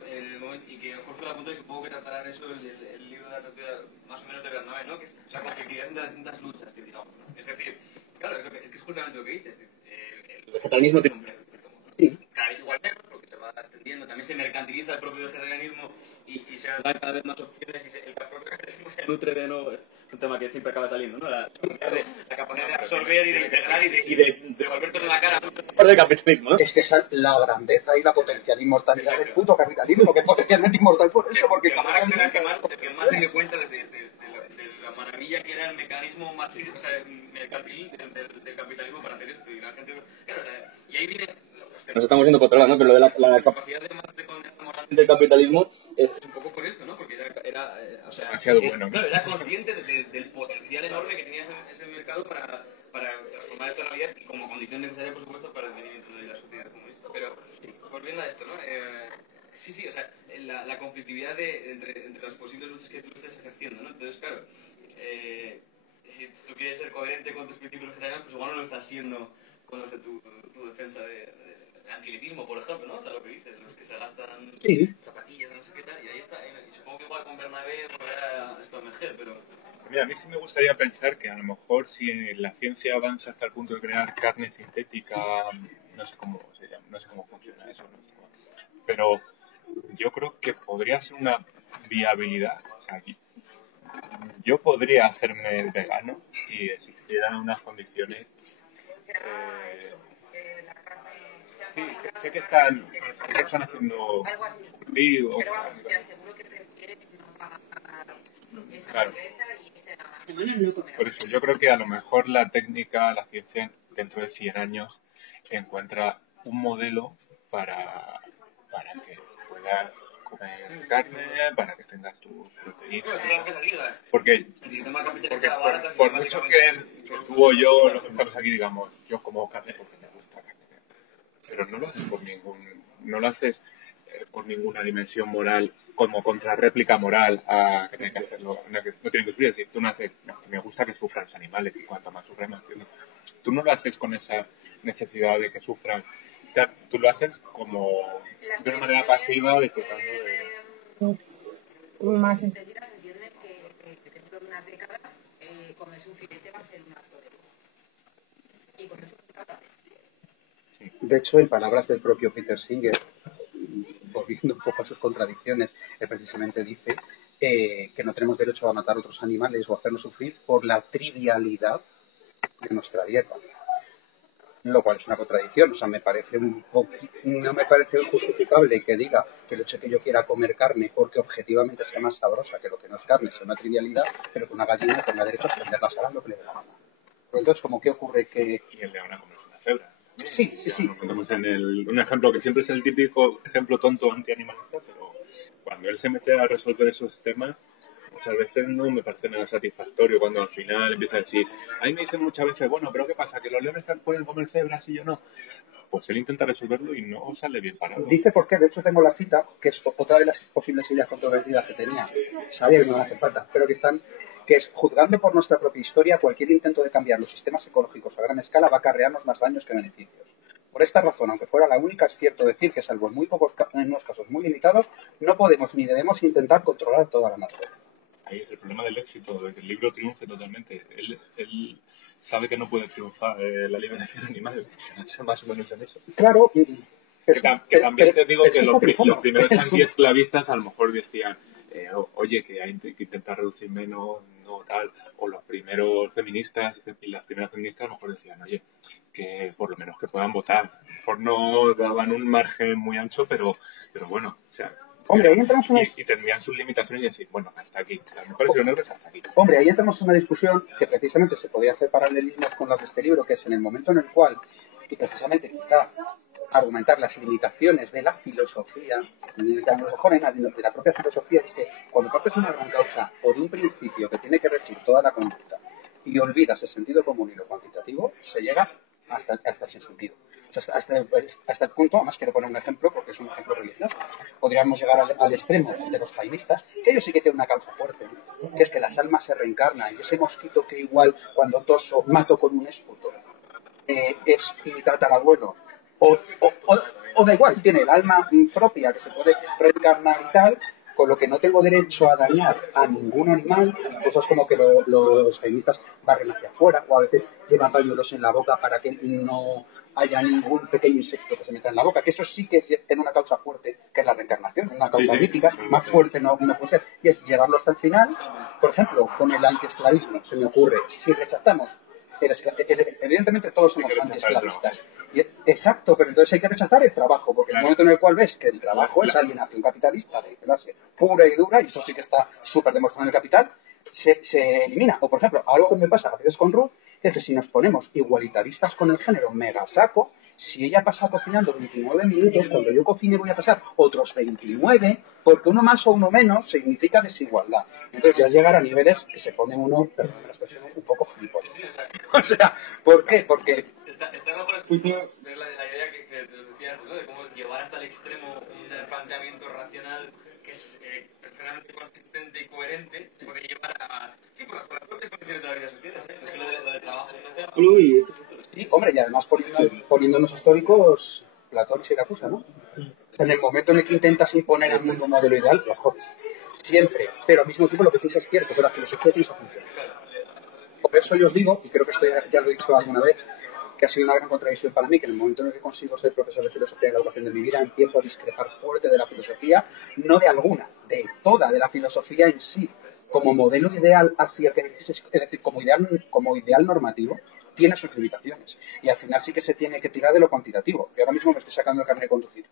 Y que Jorge lo apunta y supongo que tratará eso el libro de la tortura más o menos de Bernabé, ¿no? Que es esa conflictividad entre las distintas luchas que digamos, ¿no? Es decir, claro, es que es justamente lo que dices. El vegetarianismo tiene un precio. Sí. Cada vez igual menos, porque se va extendiendo. También se mercantiliza el propio vegetarianismo y se dan cada vez más opciones y el propio vegetarianismo se nutre de nuevo. Es un tema que siempre acaba saliendo, ¿no? La capacidad de absorber y de integrar y de devolverte en la cara por el capitalismo, ¿no? Es que esa es la grandeza y la potencial inmortalidad del puto capitalismo, que es potencialmente inmortal por eso, porque Marx era el que más se dio cuenta de la maravilla que era el mecanismo marxista, o sea, mercantil del capitalismo para hacer esto. Y la gente, claro, o sea, y ahí viene. Nos estamos yendo por otro lado, ¿no? Pero lo de la capacidad de condenar moralmente del capitalismo es un poco por esto, ¿no? Porque era o sea, demasiado bueno, ¿no? Claro, era consciente del potencial enorme que tenía ese mercado para para transformar esta realidad y como condición necesaria, por supuesto, para el mantenimiento de la sociedad comunista. Pero, volviendo a esto, ¿no? Sí, o sea, la conflictividad entre las posibles luchas que tú estás ejerciendo, ¿no? Entonces, claro, si tú quieres ser coherente con tus principios generales, pues igual no lo estás siendo con los de tu defensa del antielitismo, por ejemplo, ¿no? O sea, lo que dices, los que se gastan zapatillas, no sé qué tal, y ahí está. Y supongo que igual con Bernabé podrá esto emerger, pero... Mira, a mí sí me gustaría pensar que a lo mejor si la ciencia avanza hasta el punto de crear carne sintética, no sé cómo se llama, no sé cómo funciona eso, ¿no? Pero yo creo que podría ser una viabilidad. O sea, yo podría hacerme vegano si existieran unas condiciones. Sí, sé que están haciendo algo así. bio. Pero vamos, te aseguro que prefieres no pagar esa Claro. hamburguesa y esa semana no comer. Por eso yo creo que a lo mejor la técnica, la ciencia, dentro de 100 años encuentra un modelo para que puedas comer carne, para que tengas tu proteína. Porque por mucho que tú o yo, los que estamos aquí, digamos, yo como carne porque me gusta carne, pero no lo haces no lo haces por ninguna dimensión moral como contrarréplica moral a que tiene que hacerlo, no tiene que sufrir. Es decir, tú no haces, no, me gusta que sufran los animales y cuanto más sufren más. Tú no lo haces con esa necesidad de que sufran. Tú lo haces como de una manera pasiva, disfrutando de... Más entendidas entienden que dentro de unas décadas comerse un filete va a ser un acto de luz. Y con eso está. De hecho, en palabras del propio Peter Singer, volviendo un poco a sus contradicciones, él precisamente dice que no tenemos derecho a matar otros animales o hacerlos sufrir por la trivialidad de nuestra dieta. Lo cual es una contradicción, o sea, me parece no me parece justificable que diga que el hecho de que yo quiera comer carne porque objetivamente sea más sabrosa que lo que no es carne sea una trivialidad, pero que una gallina tenga derecho a prenderla a lo que le dé la gana. Pero entonces, ¿cómo qué ocurre que...? Y el león a comerse una cebra. Sí. Nos metemos en un ejemplo que siempre es el típico ejemplo tonto antianimalista, pero cuando él se mete a resolver esos temas, muchas veces no me parece nada satisfactorio cuando al final empieza a decir, ahí me dicen muchas veces, bueno, pero ¿qué pasa? ¿Que los leones pueden comer cebras y yo no? Pues él intenta resolverlo y no sale bien parado. Dice por qué, de hecho tengo la cita, que es otra de las posibles ideas controvertidas que tenía. Sabía que no me hace falta, pero que es, juzgando por nuestra propia historia, cualquier intento de cambiar los sistemas ecológicos a gran escala va a acarrearnos más daños que beneficios. Por esta razón, aunque fuera la única, es cierto decir que, salvo en unos casos muy limitados, no podemos ni debemos intentar controlar toda la naturaleza. Ahí es el problema del éxito, de que el libro triunfe totalmente. Él sabe que no puede triunfar la liberación animal, más o menos en eso. Claro, que también te digo que los primeros antiesclavistas a lo mejor decían, oye, que hay que intentar reducir menos, no tal, o los primeros feministas y las primeras feministas a lo mejor decían, oye, que por lo menos que puedan votar. A lo mejor no daban un margen muy ancho, pero bueno, o sea... Hombre, ahí entramos en y tendrían sus limitaciones y decir, bueno, hasta aquí. O sea, me parece negros hasta aquí. Hombre, ahí entramos en una discusión que precisamente se podría hacer paralelismos con las de este libro, que es en el momento en el cual, y precisamente quizá argumentar las limitaciones de la filosofía, que a lo mejor de la propia filosofía, es que cuando partes de una gran causa o de un principio que tiene que regir toda la conducta y olvidas el sentido común y lo cuantitativo, se llega hasta ese sentido. O sea, hasta el punto, además quiero poner un ejemplo porque es un ejemplo religioso, podríamos llegar al extremo de los jaimistas, que ellos sí que tienen una causa fuerte, ¿no? Que es que las almas se reencarnan y ese mosquito que igual cuando toso mato con un esputo es mi tatarabuelo o da igual, tiene el alma propia que se puede reencarnar y tal, con lo que no tengo derecho a dañar a ningún animal, cosas como que los jaimistas barren hacia afuera o a veces llevan pañuelos en la boca para que no haya ningún pequeño insecto que se meta en la boca, que eso sí que tiene una causa fuerte, que es la reencarnación, una causa mítica, más fuerte no puede ser, y es llevarlo hasta el final. Por ejemplo, con el antiesclavismo, se me ocurre, si rechazamos, evidentemente todos somos antiesclavistas, exacto, pero entonces hay que rechazar el trabajo, porque en el momento en el cual ves que el trabajo es alienación capitalista de clase pura y dura, y eso sí que está súper demostrado en el capital, se elimina. O por ejemplo, algo que me pasa a veces con Ruth, es que si nos ponemos igualitaristas con el género mega saco, Si ella pasa cocinando 29 minutos, cuando yo cocine voy a pasar otros 29, porque uno más o uno menos significa desigualdad. Entonces ya es llegar a niveles que se pone uno, perdón la expresión, un poco gilipollas. Sí, O sea, ¿por qué? Porque está mejor expuesto ver la idea que te decía antes, ¿no? De cómo llevar hasta el extremo un planteamiento racional que es perfectamente consistente y coherente, puede llevar a... Sí, por las propias condiciones de la vida social, ¿eh? Es que lo de trabajo es un ejemplo y... sí, hombre, y además poniéndonos históricos, Platón y Siracusa, ¿no? O sea, en el momento en el que intentas imponer al mundo un modelo ideal, lo jodes. Siempre. Pero al mismo tiempo lo que dices es cierto, que la filosofía tiene esa función. Por eso yo os digo, y creo que esto ya lo he dicho alguna vez, que ha sido una gran contradicción para mí, que en el momento en el que consigo ser profesor de filosofía en la educación de mi vida, empiezo a discrepar fuerte de la filosofía, no de alguna, de toda, de la filosofía en sí, como modelo ideal hacia que, es decir, como ideal normativo, tiene sus limitaciones. Y al final sí que se tiene que tirar de lo cuantitativo. Y ahora mismo me estoy sacando el carnet de conducir.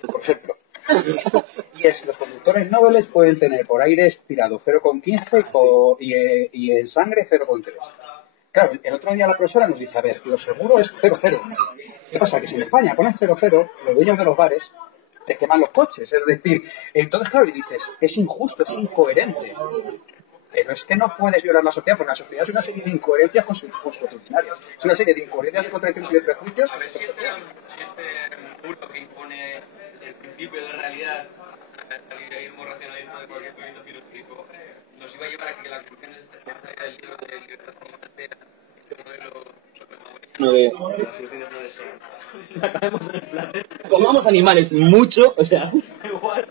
Por ejemplo. Y es, los conductores nobles pueden tener por aire expirado 0,15 y en sangre 0,3. Claro, el otro día la profesora nos dice, a ver, lo seguro es 0,0. ¿Qué pasa? Que si en España pones 0,0, los dueños de los bares te queman los coches. Es decir, entonces, claro, y dices, es injusto, es incoherente. Pero es que no puedes violar la sociedad, porque la sociedad es una serie de incoherencias constitucionarias. Es una serie de incoherencias, de contradicciones y de prejuicios. A ver si este muro que impone el principio de realidad al idealismo racionalista de cualquier proyecto filosófico nos iba a llevar a que las soluciones del libro de libertad sea este modelo sobremaneriano de las soluciones no deseadas. Acabemos en el placer. Comamos animales mucho, o sea, igual,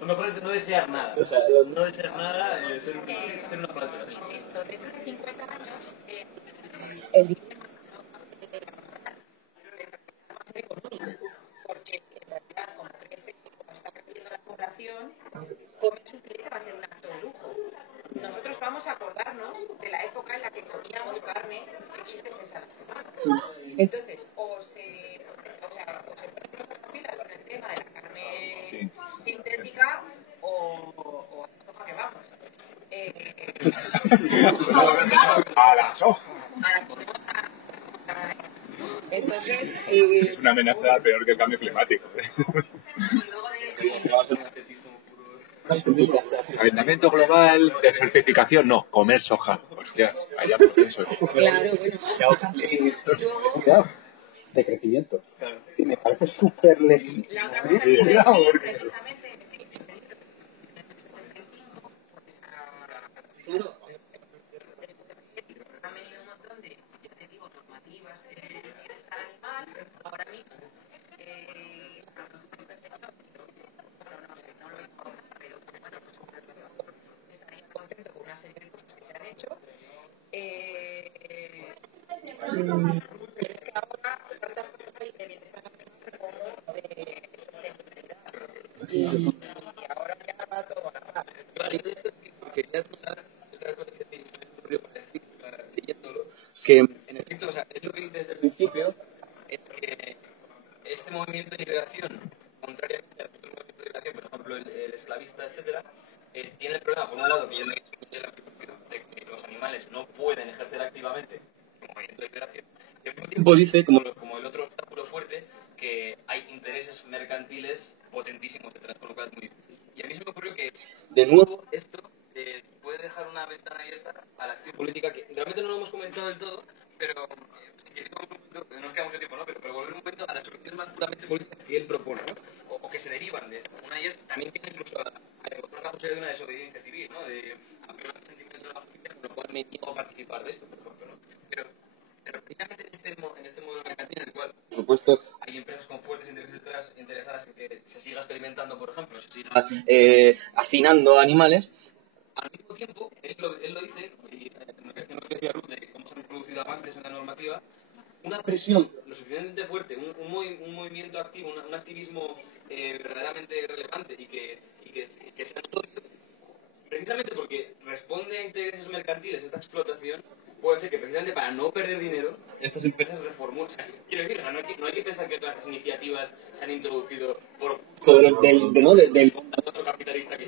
lo mejor es no desear nada. O sea, no desear nada, ser una planta. Insisto, dentro de 50 años, el dilema va a ser económico, porque en realidad, como crece, como está creciendo la población, comer su filete va a ser un acto de lujo. Nosotros vamos a acordarnos de la época en la que comíamos carne X veces a la semana. Entonces, o se ponen las pilas con el tema de la carne sintética o a la soja que vamos. A la soja. Entonces, Es una amenaza peor que el cambio climático. y luego Calentamiento global, desertificación, no, comer soja. Hostias, allá por eso. claro, bueno. Cuidado, de crecimiento. Y me parece súper legítimo. La otra cosa que Cuidado, decir porque... precisamente es que en el 75, pues claro, han venido un montón de, ya te digo, normativas de bienestar animal, ahora mismo, este señor, bueno, no sé, no lo he conocido, pero bueno, pues a lo mejor estaría contento con una serie de cosas que se han hecho. Pero es que ahora tantas cosas hay de bienestar animal como de sostenibilidad. Y ahora ya va todo a la par. Claro, y esto quería explotar estas cosas que estoy leyéndolo, que en efecto, o sea, es lo que dice desde el principio, es que este movimiento de liberación, contrariamente a otros movimientos de liberación, por ejemplo el esclavista, etcétera, tiene el problema, por un lado, que yo le he dicho en la principio, de que los animales no pueden ejercer activamente el movimiento de liberación, y al mismo tiempo dice, como el otro obstáculo fuerte, que hay intereses mercantiles potentísimos detrás, con lo cual es muy difícil. Y a mí se me ocurrió que, de nuevo, esto puede dejar una ventana abierta a la acción política, que realmente no lo hemos comentado del todo, pero si queréis, no nos queda mucho tiempo, ¿no? Pero volver un momento a las soluciones más puramente políticas que él propone, ¿no? O que se derivan de esto. Una de ellas también tiene incluso a demostrar la posibilidad de una desobediencia civil, ¿no? De apelar al sentimiento de la justicia, con lo cual me niego a participar de esto, por ejemplo, ¿no? Pero precisamente en este modelo mercantil en el cual, por supuesto, hay empresas con fuertes intereses interesadas en que se siga experimentando, por ejemplo, se siga hacinando animales, al mismo tiempo, él lo dice, y en lo que decía Ruth, de cómo se han producido avances en la normativa, una presión lo suficientemente fuerte, un movimiento activo, un activismo verdaderamente relevante y que sea notorio, precisamente porque responde a intereses mercantiles esta explotación, puede ser que precisamente para no perder dinero, estas empresas reformulan. O sea, quiero decir, no hay que pensar que todas estas iniciativas se han introducido por del bondadoso capitalista que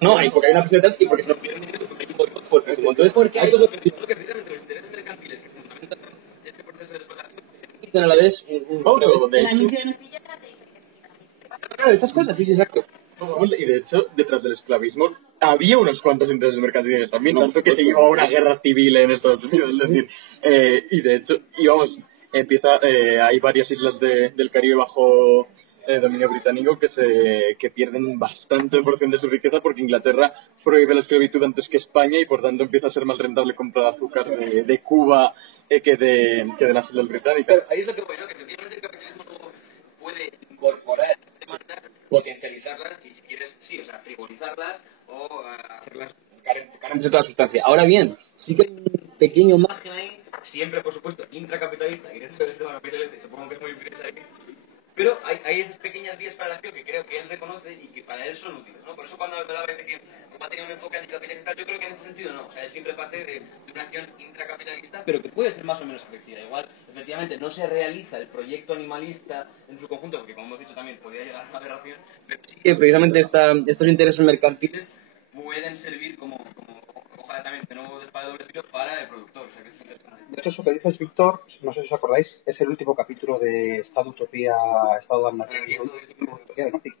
no, hay porque hay unas recetas y porque se nos pierden dinero porque hay un boicot fuertísimo. Entonces, esto es lo que precisamente los intereses mercantiles que fundamentan este proceso de explotación a la vez Vamos, de El hecho, anuncio de Nocilla te dice que sí. claro, estas cosas, sí, sí, exacto. y de hecho, detrás del esclavismo había unos cuantos intereses mercantiles también, tanto que se llevó a una guerra civil en Estados Unidos, es decir, y de hecho, hay varias islas del Caribe bajo dominio británico que pierden bastante porción de su riqueza porque Inglaterra prohíbe la esclavitud antes que España y por tanto empieza a ser más rentable comprar azúcar de Cuba que de las islas británicas. Ahí es lo que voy, ¿no? Que efectivamente el capitalismo luego puede incorporar estas demandas, potencializarlas y si quieres, sí, o sea, frivolizarlas o hacerlas carentes de toda sustancia. Ahora bien, sí que hay un pequeño margen ahí, siempre por supuesto intracapitalista y dentro del sistema capitalista, y supongo que es muy difícil ahí. Pero hay esas pequeñas vías para la acción que creo que él reconoce y que para él son útiles, ¿no? Por eso cuando hablaba de que va a tener un enfoque anticapitalista, yo creo que en este sentido no. O sea, es siempre parte de una acción intracapitalista, pero que puede ser más o menos efectiva. Igual, efectivamente, no se realiza el proyecto animalista en su conjunto, porque como hemos dicho también podría llegar a una aberración, pero sí que precisamente estos intereses mercantiles pueden servir como ojalá también de nuevo de espada de doble filo para el productor. O sea, que es interesante. De hecho, eso que dices, Víctor, no sé si os acordáis, es el último capítulo de Estado Utopía, Estado Anarquía, Utopía de Nozick,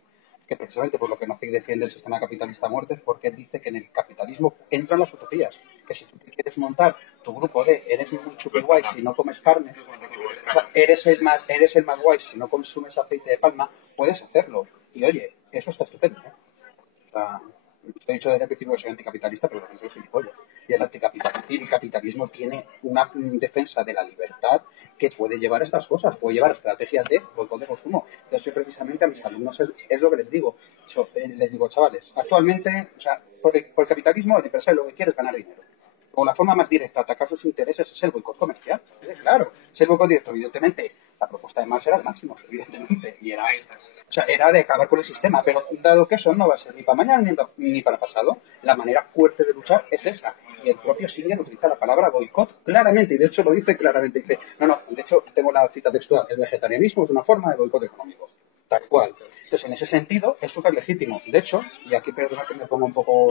que precisamente por lo que Nozick defiende el sistema capitalista a muerte es porque él dice que en el capitalismo entran las utopías, que si tú te quieres montar tu grupo de eres muy chupi guay si no comes carne, o sea, eres el más guay si no consumes aceite de palma, puedes hacerlo. Y oye, eso está estupendo, ¿eh? O sea, os he dicho desde el principio que soy anticapitalista, pero no soy gilipollas. Y el capitalismo tiene una defensa de la libertad que puede llevar a estas cosas, puede llevar a estrategias de boicot de consumo. Entonces, yo precisamente a mis alumnos es lo que les digo. Les digo, chavales, actualmente, o sea, por el capitalismo, el empresario lo que quiere es ganar dinero. O la forma más directa de atacar sus intereses es el boicot comercial. Claro, es el boicot directo, evidentemente. La propuesta de Marx era de máximos, evidentemente, y era de acabar con el sistema, pero dado que eso no va a ser ni para mañana ni para pasado, la manera fuerte de luchar es esa. Y el propio Singer utiliza la palabra boicot claramente, y de hecho lo dice claramente, dice, no, de hecho tengo la cita textual, el vegetarianismo es una forma de boicot económico, tal cual. Entonces, en ese sentido, es súper legítimo. De hecho, y aquí perdona que me ponga un poco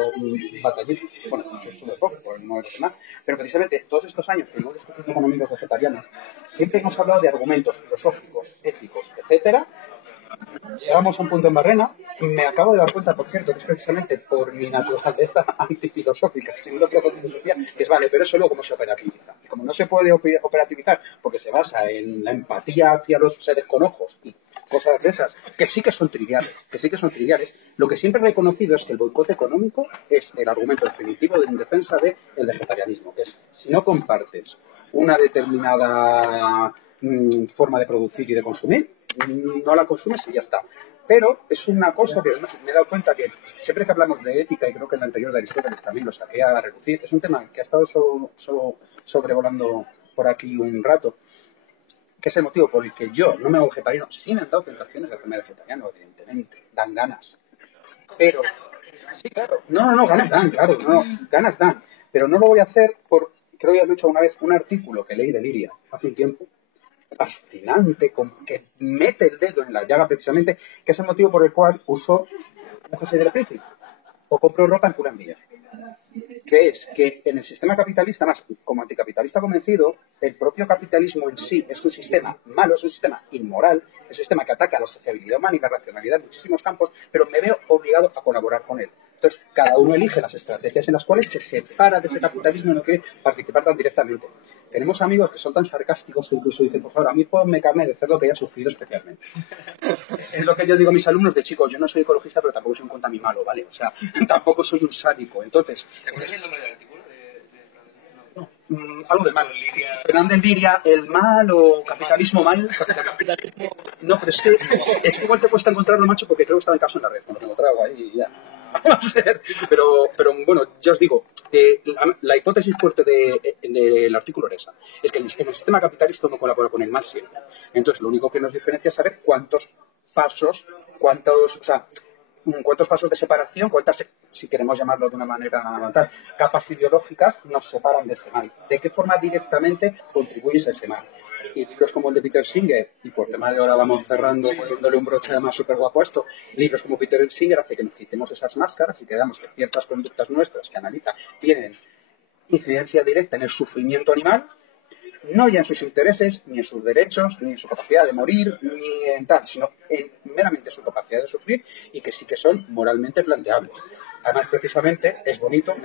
batallito, bueno, eso es súper poco, porque no es nada, pero precisamente todos estos años que hemos discutido con amigos vegetarianos, siempre hemos hablado de argumentos filosóficos, éticos, etcétera. Llegamos a un punto en Barrena, me acabo de dar cuenta, por cierto, que es precisamente por mi naturaleza antifilosófica, siendo que filosofía, que es vale, pero eso luego cómo se operativa. Y como no se puede operativizar porque se basa en la empatía hacia los seres con ojos y cosas de esas, que sí que son triviales, lo que siempre he reconocido es que el boicot económico es el argumento definitivo en defensa del vegetarianismo, que es, si no compartes una determinada forma de producir y de consumir, no la consumes y ya está. Pero es una cosa que me he dado cuenta que siempre que hablamos de ética, y creo que en el anterior de Aristóteles también lo saqué a relucir, es un tema que ha estado sobrevolando por aquí un rato, que es el motivo por el que yo no me hago vegetariano. Sí me han dado tentaciones de hacerme vegetariano, evidentemente, dan ganas. Pero, sí, claro, no, ganas dan, claro, ganas dan. Pero no lo voy a hacer creo que ya lo he hecho una vez, un artículo que leí de Liria hace un tiempo, fascinante, que mete el dedo en la llaga precisamente, que es el motivo por el cual uso un jersey del Príncipe o compro ropa en Pull&Bear, que es que en el sistema capitalista, más como anticapitalista convencido, el propio capitalismo en sí es un sistema malo, es un sistema inmoral, es un sistema que ataca la sociabilidad humana y la racionalidad en muchísimos campos, pero me veo obligado a colaborar con él. Entonces, cada uno elige las estrategias en las cuales se separa de ese capitalismo y no quiere participar tan directamente. Tenemos amigos que son tan sarcásticos que incluso dicen, por favor, a mí ponme carne de cerdo que haya sufrido especialmente. Es lo que yo digo a mis alumnos de chicos, yo no soy ecologista, pero tampoco soy un contamimalo, ¿vale? O sea, tampoco soy un sádico. Entonces, ¿Cuál es el nombre del artículo? Algo de mal. Fernández Liria, el mal o capitalismo mal. Capitalismo. No, pero es que igual te cuesta encontrarlo, macho, porque creo que estaba en caso en la red. Cuando lo traigo ahí y ya. Pero bueno, ya os digo, la hipótesis fuerte del artículo era esa. Es que en el sistema capitalista uno colabora con el mal siempre. Entonces, lo único que nos diferencia es saber cuántos pasos de separación, si queremos llamarlo de una manera tal, capas ideológicas nos separan de ese mal. ¿De qué forma directamente contribuyes a ese mal? Y libros como el de Peter Singer, y por tema de ahora vamos cerrando poniéndole un broche además súper guapo a esto, libros como Peter Singer hace que nos quitemos esas máscaras y que veamos que ciertas conductas nuestras que analiza tienen incidencia directa en el sufrimiento animal. no ya en sus intereses, ni en sus derechos, ni en su capacidad de morir, ni en tal, sino en meramente su capacidad de sufrir y que sí que son moralmente planteables. Además, precisamente, es bonito,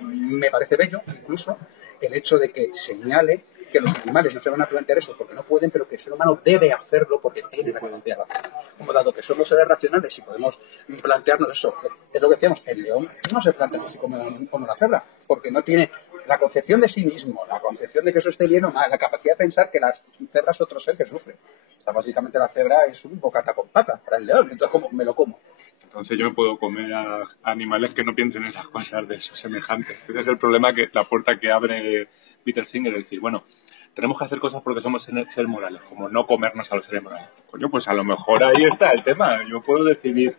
me parece bello, incluso, el hecho de que señale que los animales no se van a plantear eso porque no pueden, pero que el ser humano debe hacerlo porque tiene la capacidad de hacerlo. Como dado que somos seres racionales y podemos plantearnos eso, es lo que decíamos, el león no se plantea así como la cebra, porque no tiene la concepción de sí mismo, la concepción de que eso esté bien o mal, la capacidad de pensar que la cebra es otro ser que sufre. O sea, básicamente la cebra es un bocata con pata para el león, entonces como me lo como. Entonces yo me puedo comer a animales que no piensen esas cosas de sus semejantes. Ese es el problema, que la puerta que abre Peter Singer, es decir, bueno, tenemos que hacer cosas porque somos seres morales, como no comernos a los seres morales. Coño, pues a lo mejor ahí está el tema. Yo puedo decidir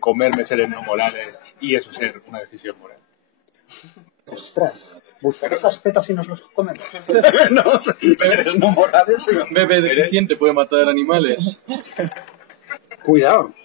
comerme seres no morales y eso ser una decisión moral. Ostras, buscar esas petas y nos los comemos. No, seres no morales. ¿Un bebé deficiente puede matar animales? Cuidado.